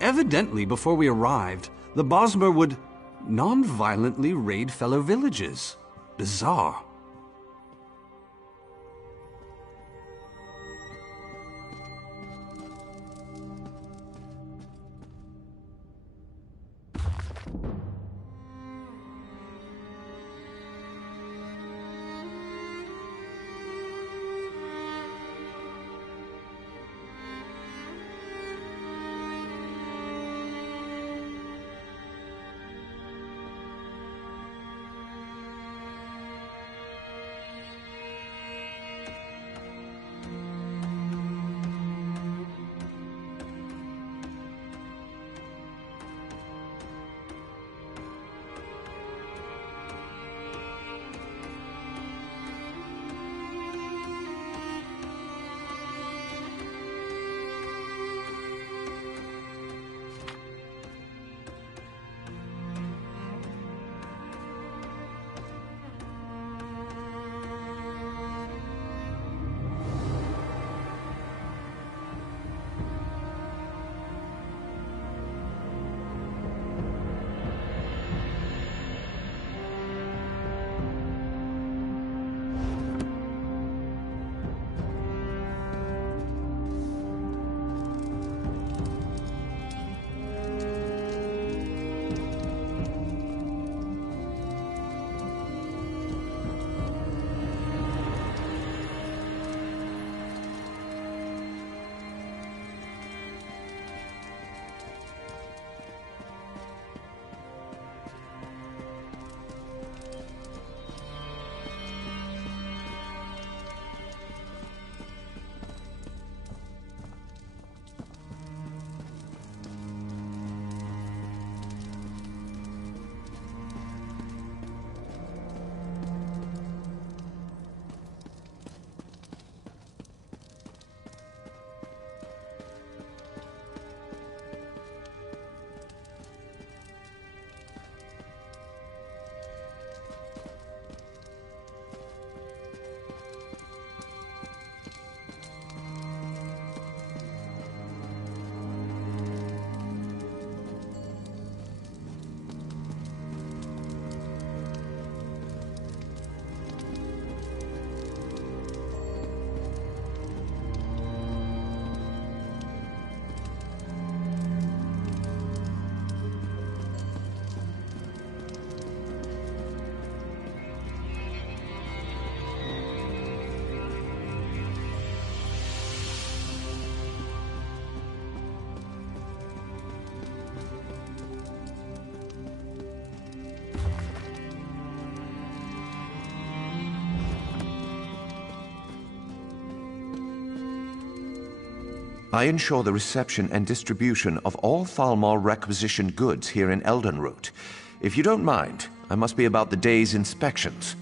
Evidently, before we arrived, the Bosmer would non-violently raid fellow villages. Bizarre. I ensure the reception and distribution of all Thalmor requisitioned goods here in Eldenroot. If you don't mind, I must be about the day's inspections.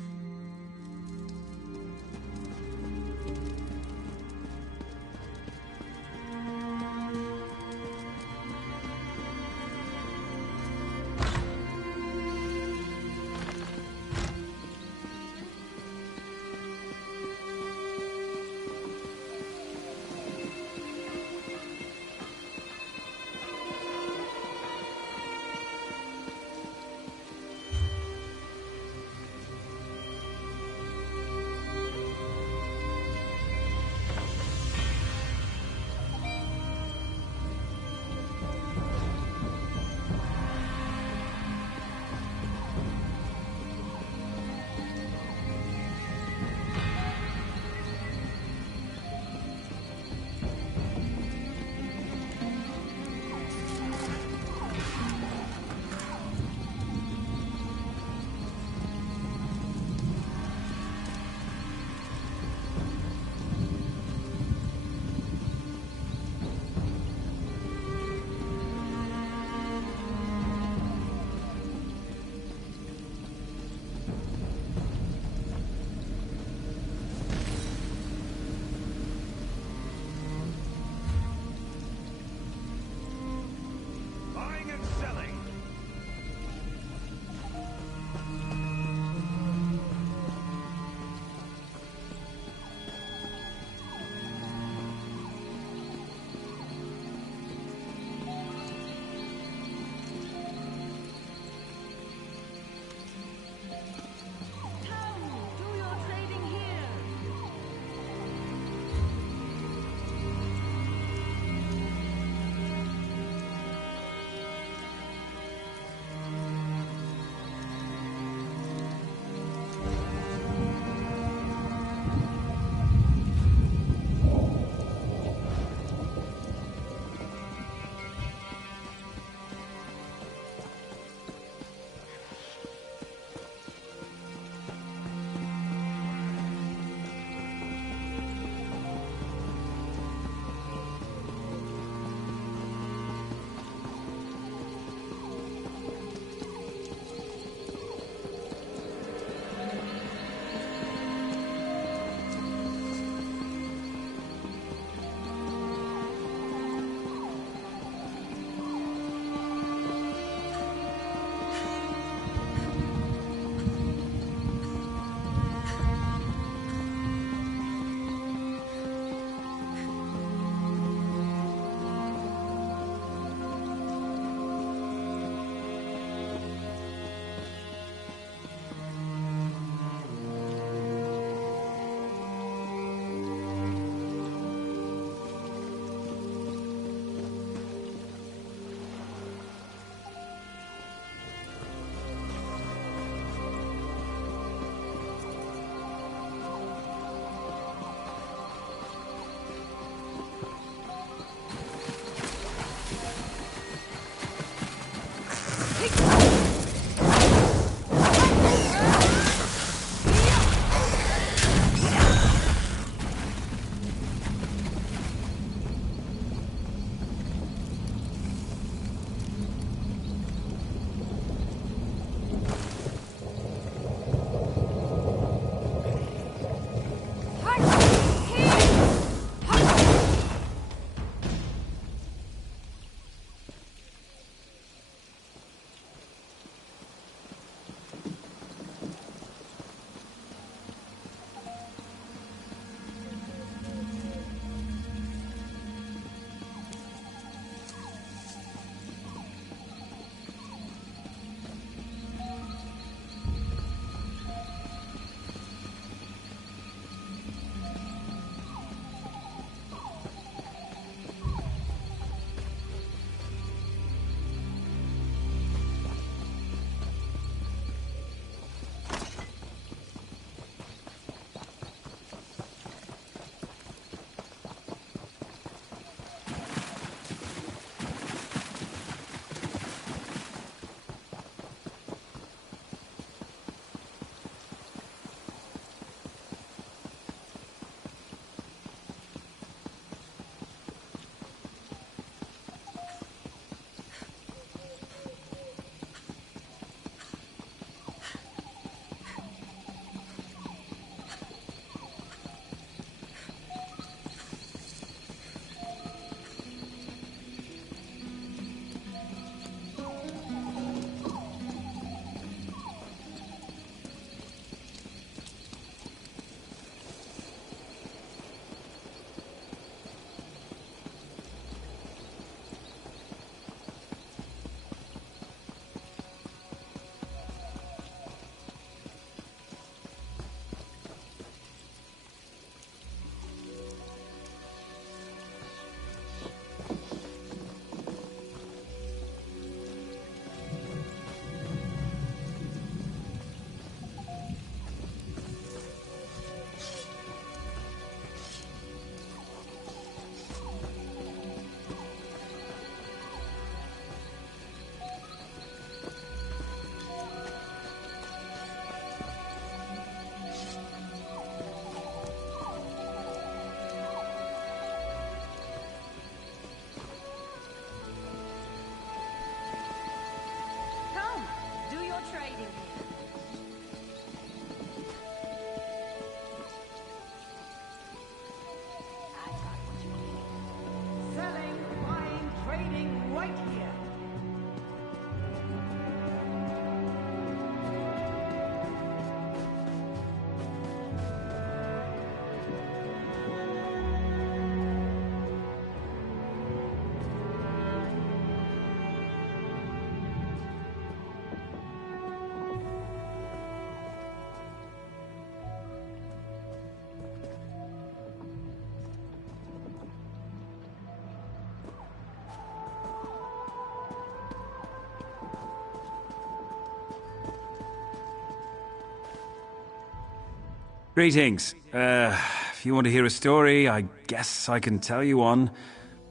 Greetings. If you want to hear a story, I guess I can tell you one.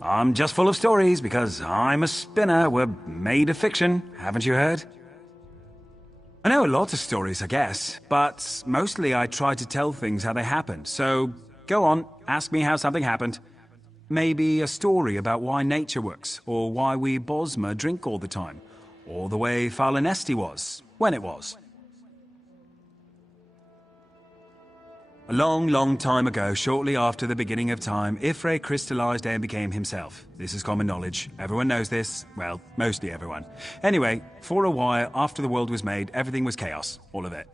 I'm just full of stories because I'm a spinner. We're made of fiction, haven't you heard? I know a lot of stories, I guess, but mostly I try to tell things how they happened. So, go on, ask me how something happened. Maybe a story about why nature works, or why we Bosma drink all the time, or the way Falinesti was, when it was. A long, long time ago, shortly after the beginning of time, Ifre crystallized and became himself. This is common knowledge. Everyone knows this. Well, mostly everyone. Anyway, for a while, after the world was made, everything was chaos. All of it.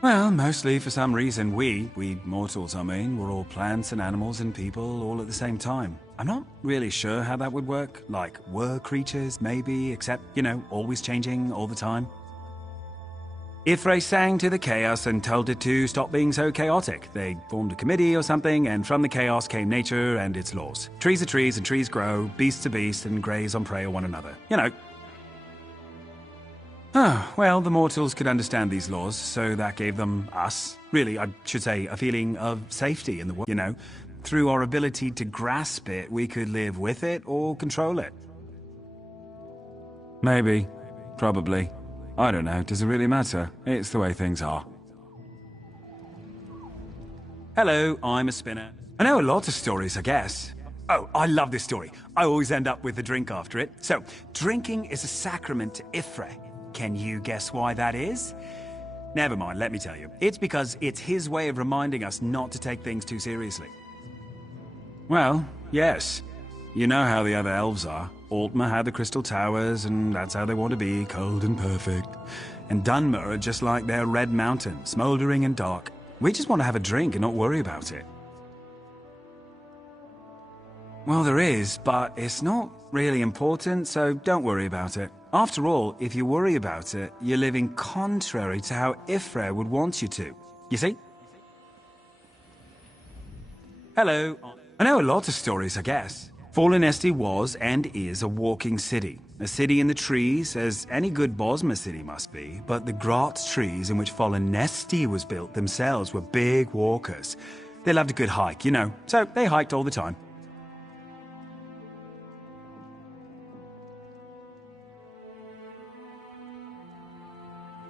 Well, mostly for some reason, we mortals, I mean, were all plants and animals and people all at the same time. I'm not really sure how that would work. Like, were creatures, maybe, except, you know, always changing all the time. Ifre sang to the chaos and told it to stop being so chaotic. They formed a committee or something, and from the chaos came nature and its laws. Trees are trees and trees grow, beasts are beasts and graze on prey or one another. You know. Oh, well, the mortals could understand these laws, so that gave them, us, really, I should say, a feeling of safety in the world. You know, through our ability to grasp it, we could live with it or control it. Maybe. Probably. I don't know, does it really matter? It's the way things are. Hello, I'm a spinner. I know a lot of stories, I guess. Oh, I love this story. I always end up with a drink after it. So, drinking is a sacrament to Ifre. Can you guess why that is? Never mind, let me tell you. It's because it's his way of reminding us not to take things too seriously. Well, yes. You know how the other elves are. Altmer had the crystal towers, and that's how they want to be, cold and perfect. And Dunmer are just like their red mountain, smouldering and dark. We just want to have a drink and not worry about it. Well, there is, but it's not really important, so don't worry about it. After all, if you worry about it, you're living contrary to how Ifre would want you to. You see? Hello. I know a lot of stories, I guess. Falinesti was and is a walking city. A city in the trees, as any good Bosma city must be, but the Grat trees in which Falinesti was built themselves were big walkers. They loved a good hike, you know, so they hiked all the time.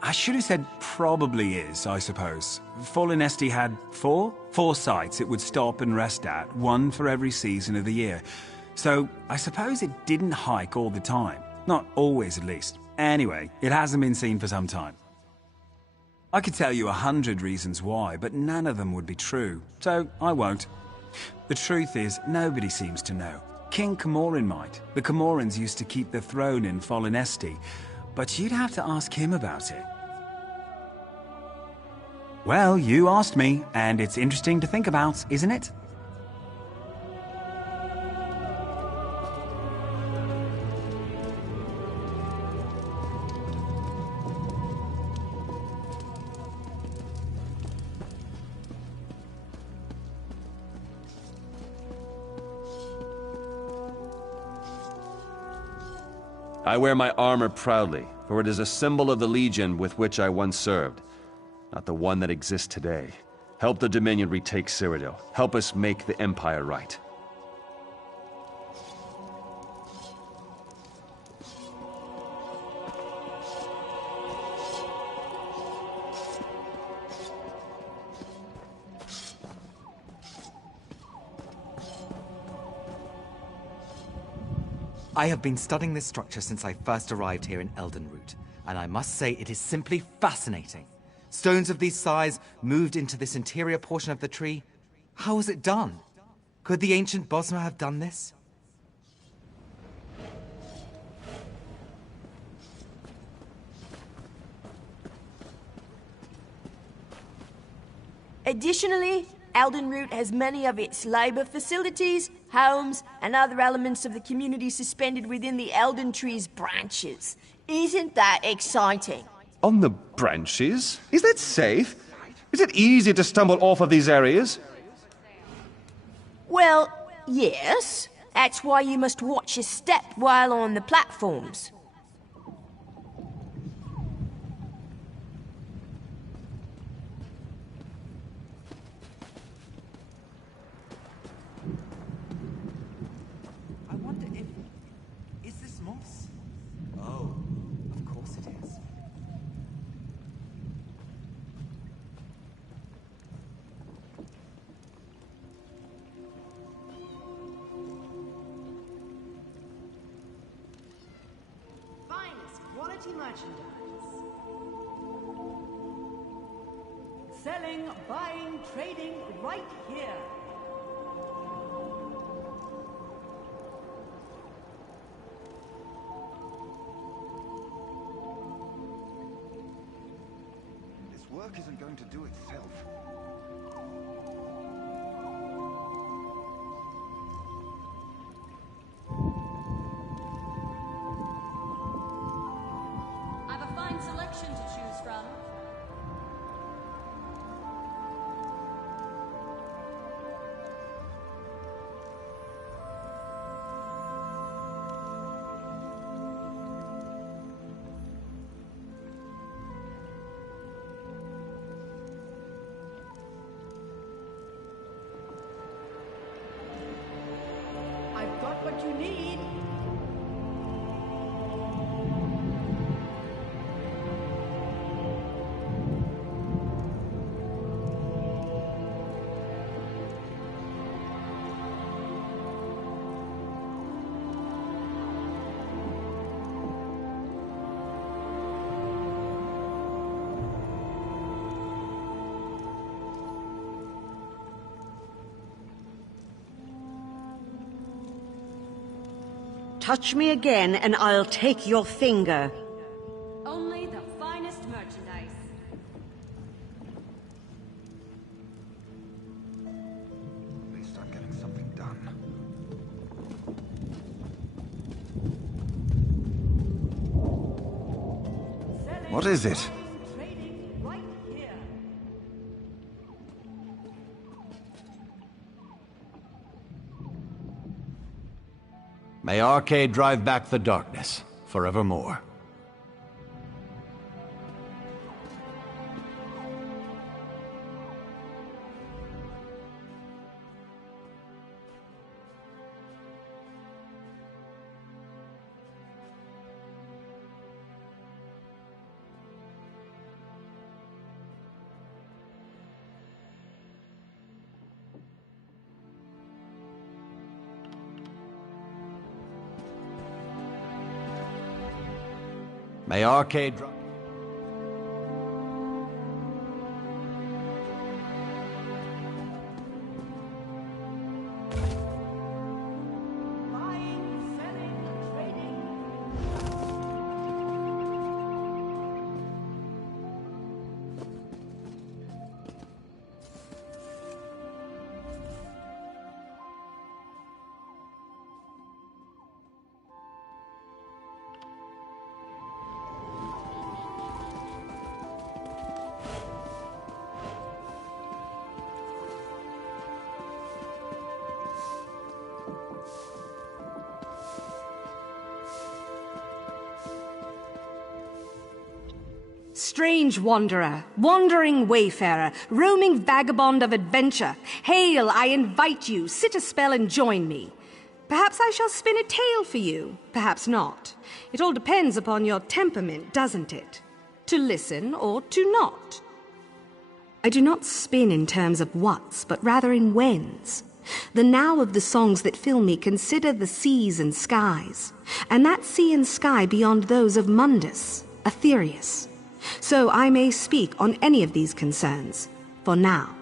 I should have said probably is, I suppose. Falinesti had four sites it would stop and rest at, one for every season of the year. So, I suppose it didn't hike all the time. Not always, at least. Anyway, it hasn't been seen for some time. I could tell you 100 reasons why, but none of them would be true. So, I won't. The truth is, nobody seems to know. King Camorin might. The Camorins used to keep the throne in Falinesti. But you'd have to ask him about it. Well, you asked me, and it's interesting to think about, isn't it? I wear my armor proudly, for it is a symbol of the legion with which I once served, not the one that exists today. Help the Dominion retake Cyrodiil. Help us make the Empire right. I have been studying this structure since I first arrived here in Eldenroot, and I must say it is simply fascinating. Stones of this size moved into this interior portion of the tree. How was it done? Could the ancient Bosma have done this? Additionally, Eldenroot has many of its labor facilities, homes, and other elements of the community suspended within the Elden Tree's branches. Isn't that exciting? On the branches? Is that safe? Is it easy to stumble off of these areas? Well, yes. That's why you must watch your step while on the platforms. quality merchandise. Selling, buying, trading right here. This work isn't going to do itself. I've a fine selection to choose from. I've got what you need. Touch me again and I'll take your finger. Only the finest merchandise. At least I'm getting something done. What is it? May Arcade drive back the darkness, forevermore. May Arcade drive... Strange wanderer, wandering wayfarer, roaming vagabond of adventure, hail, I invite you, sit a spell and join me. Perhaps I shall spin a tale for you, perhaps not. It all depends upon your temperament, doesn't it? To listen or to not. I do not spin in terms of whats, but rather in whens. The now of the songs that fill me consider the seas and skies, and that sea and sky beyond those of Mundus, Aetherius. So I may speak on any of these concerns, for now.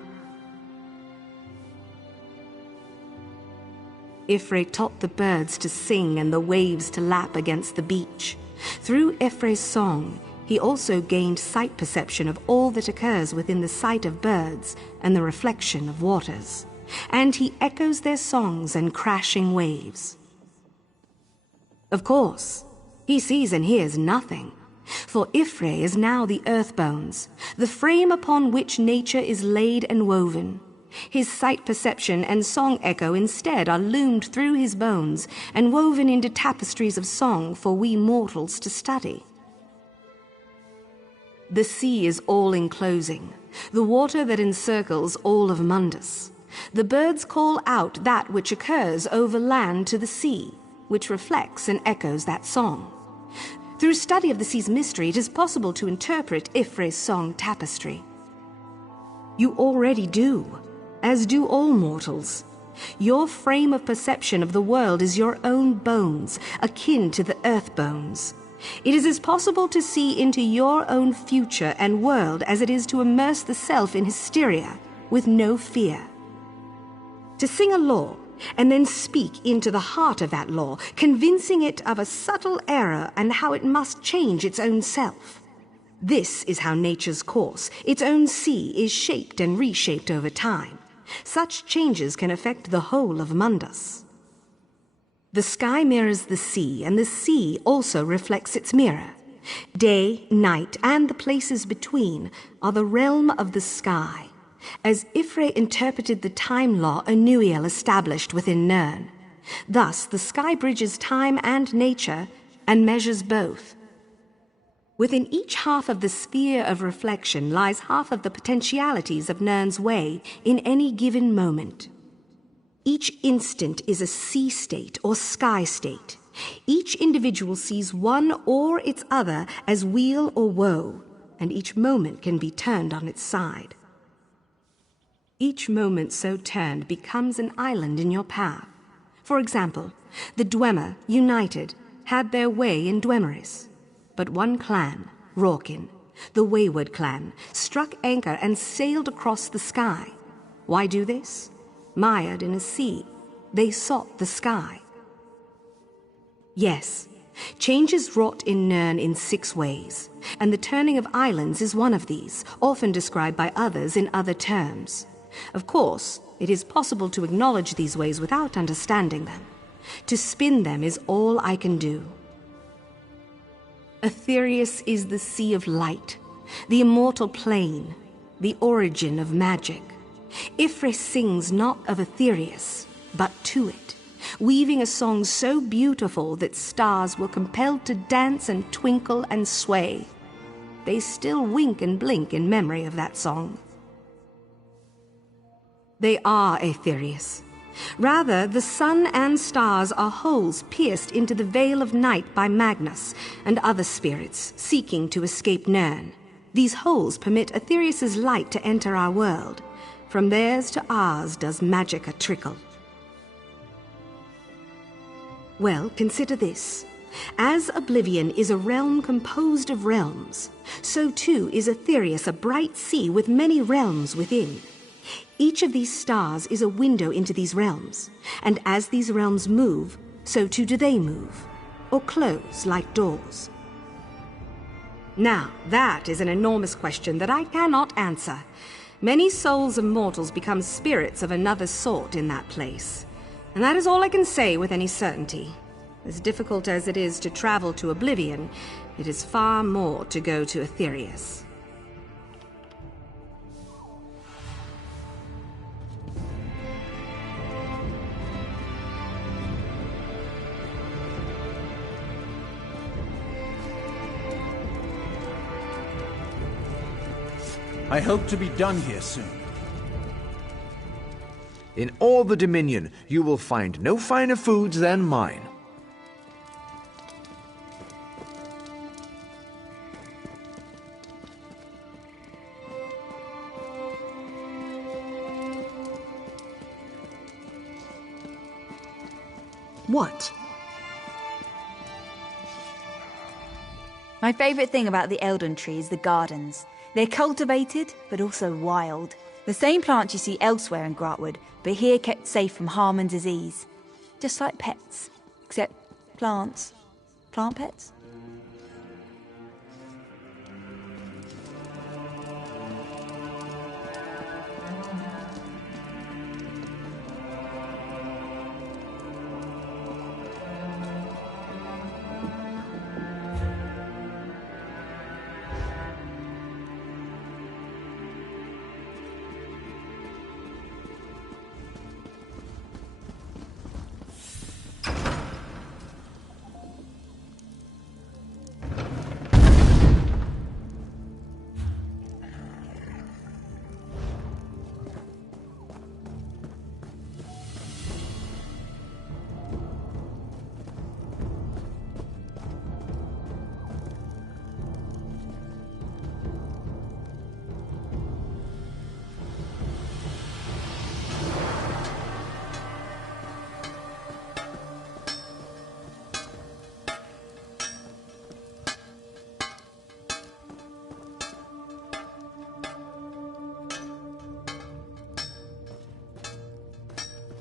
Ifre taught the birds to sing and the waves to lap against the beach. Through Ifre's song, he also gained sight perception of all that occurs within the sight of birds and the reflection of waters. And he echoes their songs and crashing waves. Of course, he sees and hears nothing. For Ifre is now the earth bones, the frame upon which nature is laid and woven. His sight perception and song echo instead are loomed through his bones and woven into tapestries of song for we mortals to study. The sea is all-enclosing, the water that encircles all of Mundus. The birds call out that which occurs over land to the sea, which reflects and echoes that song. Through study of the sea's mystery, it is possible to interpret Ifre's song tapestry. You already do, as do all mortals. Your frame of perception of the world is your own bones, akin to the earth bones. It is as possible to see into your own future and world as it is to immerse the self in hysteria with no fear. To sing a law and then speak into the heart of that law, convincing it of a subtle error and how it must change its own self. This is how nature's course, its own sea, is shaped and reshaped over time. Such changes can affect the whole of Mundus. The sky mirrors the sea, and the sea also reflects its mirror. Day, night, and the places between are the realm of the sky, as Ifre interpreted the time law Anuiel established within Nirn. Thus, the sky bridges time and nature, and measures both. Within each half of the sphere of reflection lies half of the potentialities of Nirn's way in any given moment. Each instant is a sea state or sky state. Each individual sees one or its other as weal or woe, and each moment can be turned on its side. Each moment so turned becomes an island in your path. For example, the Dwemer, united, had their way in Dwemeris. But one clan, Rorkin, the Wayward clan, struck anchor and sailed across the sky. Why do this? Mired in a sea, they sought the sky. Yes, change is wrought in Nirn in 6 ways, and the turning of islands is one of these, often described by others in other terms. Of course, it is possible to acknowledge these ways without understanding them. To spin them is all I can do. Aetherius is the sea of light, the immortal plane, the origin of magic. Ifre sings not of Aetherius, but to it, weaving a song so beautiful that stars were compelled to dance and twinkle and sway. They still wink and blink in memory of that song. They are Aetherius. Rather, the sun and stars are holes pierced into the veil of night by Magnus and other spirits seeking to escape Nirn. These holes permit Aetherius's light to enter our world. From theirs to ours does magica trickle. Well, consider this. As Oblivion is a realm composed of realms, so too is Aetherius a bright sea with many realms within. Each of these stars is a window into these realms, and as these realms move, so too do they move, or close like doors. Now, that is an enormous question that I cannot answer. Many souls of mortals become spirits of another sort in that place, and that is all I can say with any certainty. As difficult as it is to travel to Oblivion, it is far more to go to Aetherius. I hope to be done here soon. In all the Dominion, you will find no finer foods than mine. What? My favourite thing about the Eldon tree is the gardens. They're cultivated, but also wild. The same plants you see elsewhere in Gratwood, but here kept safe from harm and disease. Just like pets, except plants. Plant pets?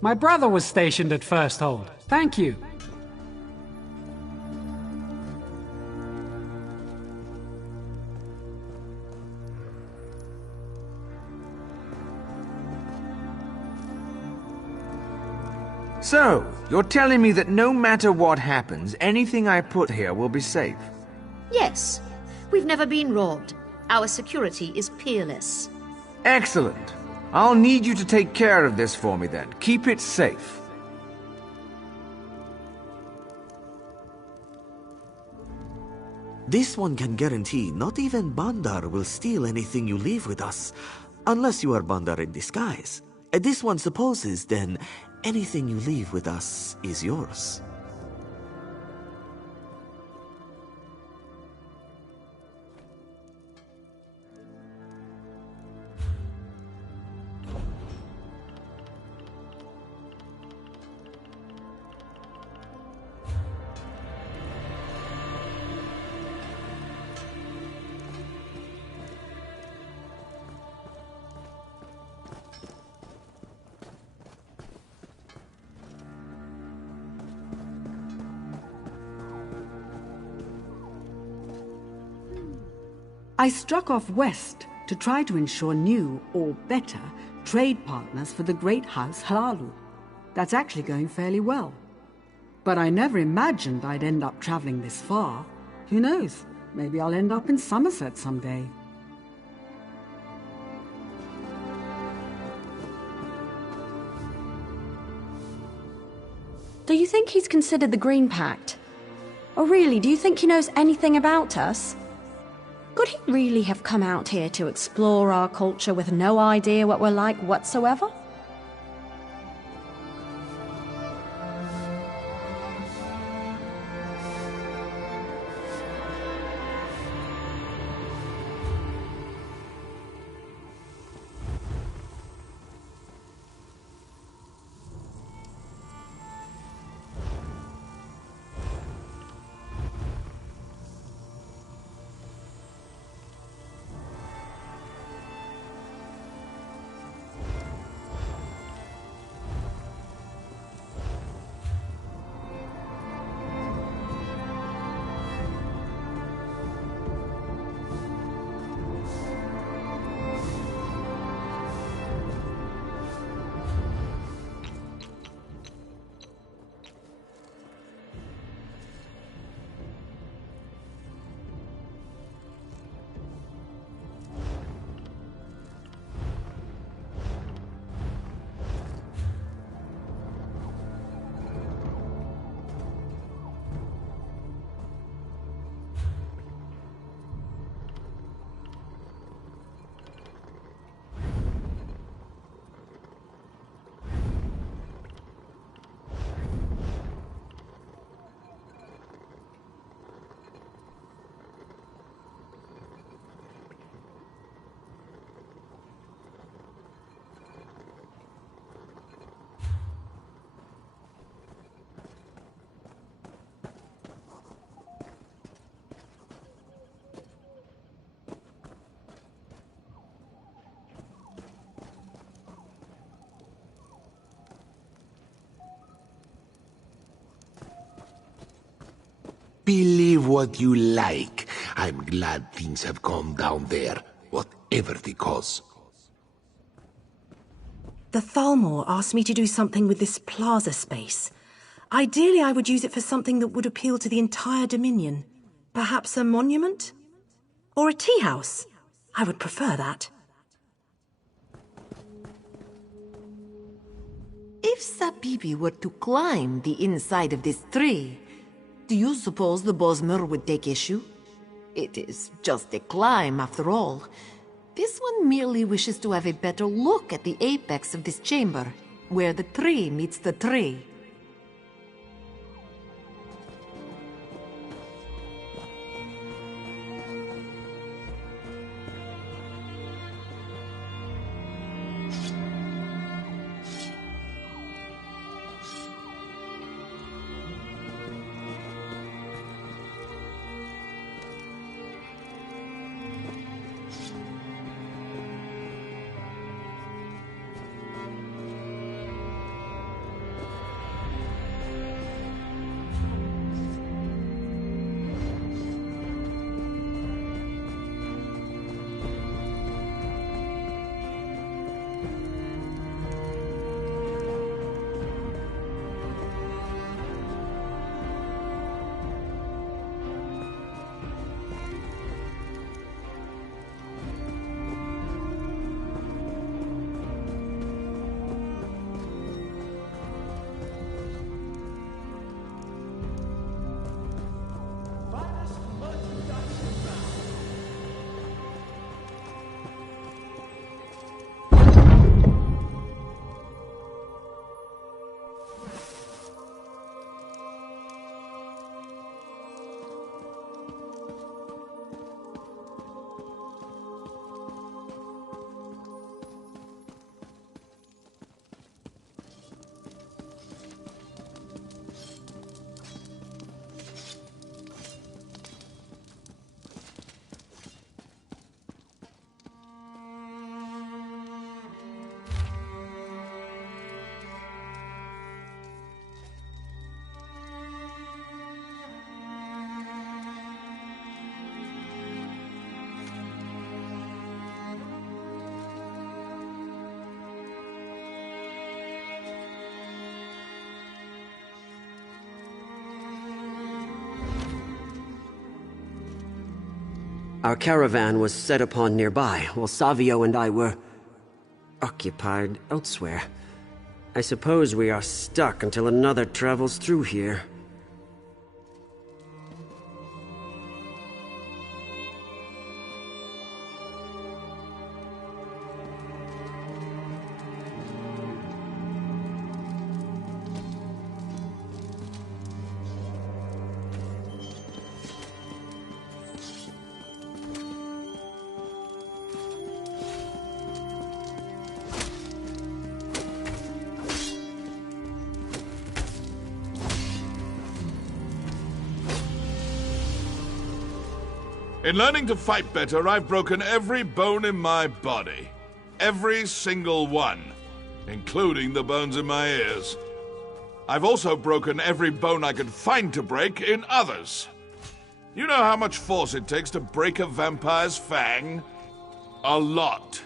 My brother was stationed at First Hold. Thank you. So, you're telling me that no matter what happens, anything I put here will be safe? Yes. We've never been robbed. Our security is peerless. Excellent. I'll need you to take care of this for me then. Keep it safe. This one can guarantee not even Bandar will steal anything you leave with us, unless you are Bandar in disguise. This one supposes, then, anything you leave with us is yours. I struck off west to try to ensure new, or better, trade partners for the great house Halalu. That's actually going fairly well. But I never imagined I'd end up traveling this far. Who knows? Maybe I'll end up in Somerset someday. Do you think he's considered the Green Pact? Or really, do you think he knows anything about us? Could he really have come out here to explore our culture with no idea what we're like whatsoever? Believe what you like. I'm glad things have calmed down there, whatever the cause. The Thalmor asked me to do something with this plaza space. Ideally, I would use it for something that would appeal to the entire Dominion. Perhaps a monument? Or a tea house? I would prefer that. If Sabibi were to climb the inside of this tree, do you suppose the Bosmer would take issue? It is just a climb, after all. This one merely wishes to have a better look at the apex of this chamber, where the tree meets the tree. Our caravan was set upon nearby, while Savio and I were occupied elsewhere. I suppose we are stuck until another travels through here. In learning to fight better, I've broken every bone in my body. Every single one. Including the bones in my ears. I've also broken every bone I could find to break in others. You know how much force it takes to break a vampire's fang? A lot.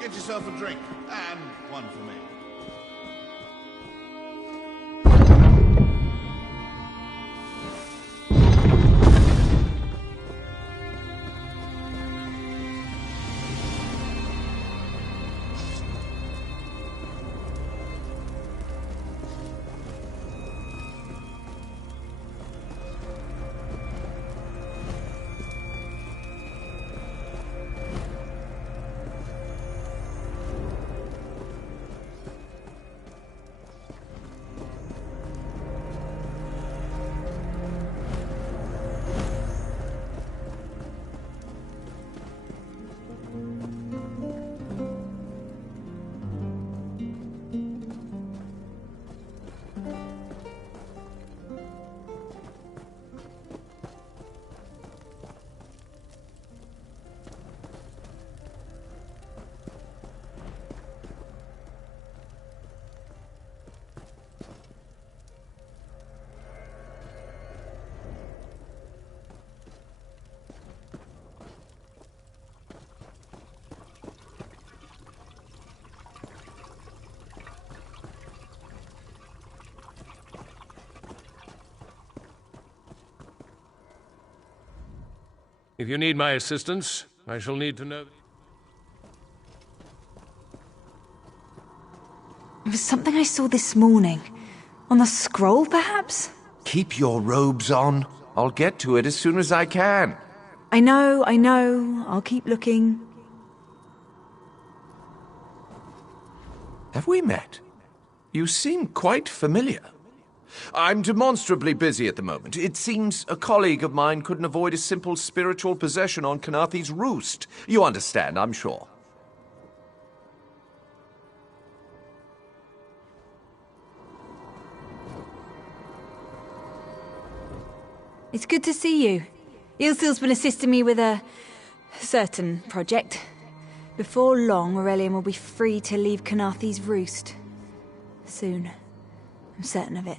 Get yourself a drink, and one for me. If you need my assistance, I shall need to know... It was something I saw this morning. On the scroll, perhaps? Keep your robes on. I'll get to it as soon as I can. I know. I'll keep looking. Have we met? You seem quite familiar. I'm demonstrably busy at the moment. It seems a colleague of mine couldn't avoid a simple spiritual possession on Kanathi's roost. You understand, I'm sure. It's good to see you. Ilsil's been assisting me with a certain project. Before long, Aurelian will be free to leave Kanathi's roost. Soon. I'm certain of it.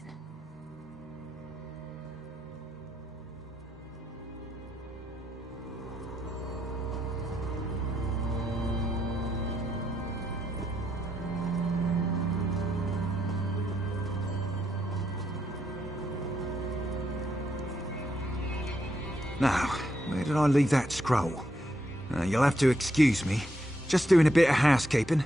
Now, where did I leave that scroll? You'll have to excuse me. Just doing a bit of housekeeping.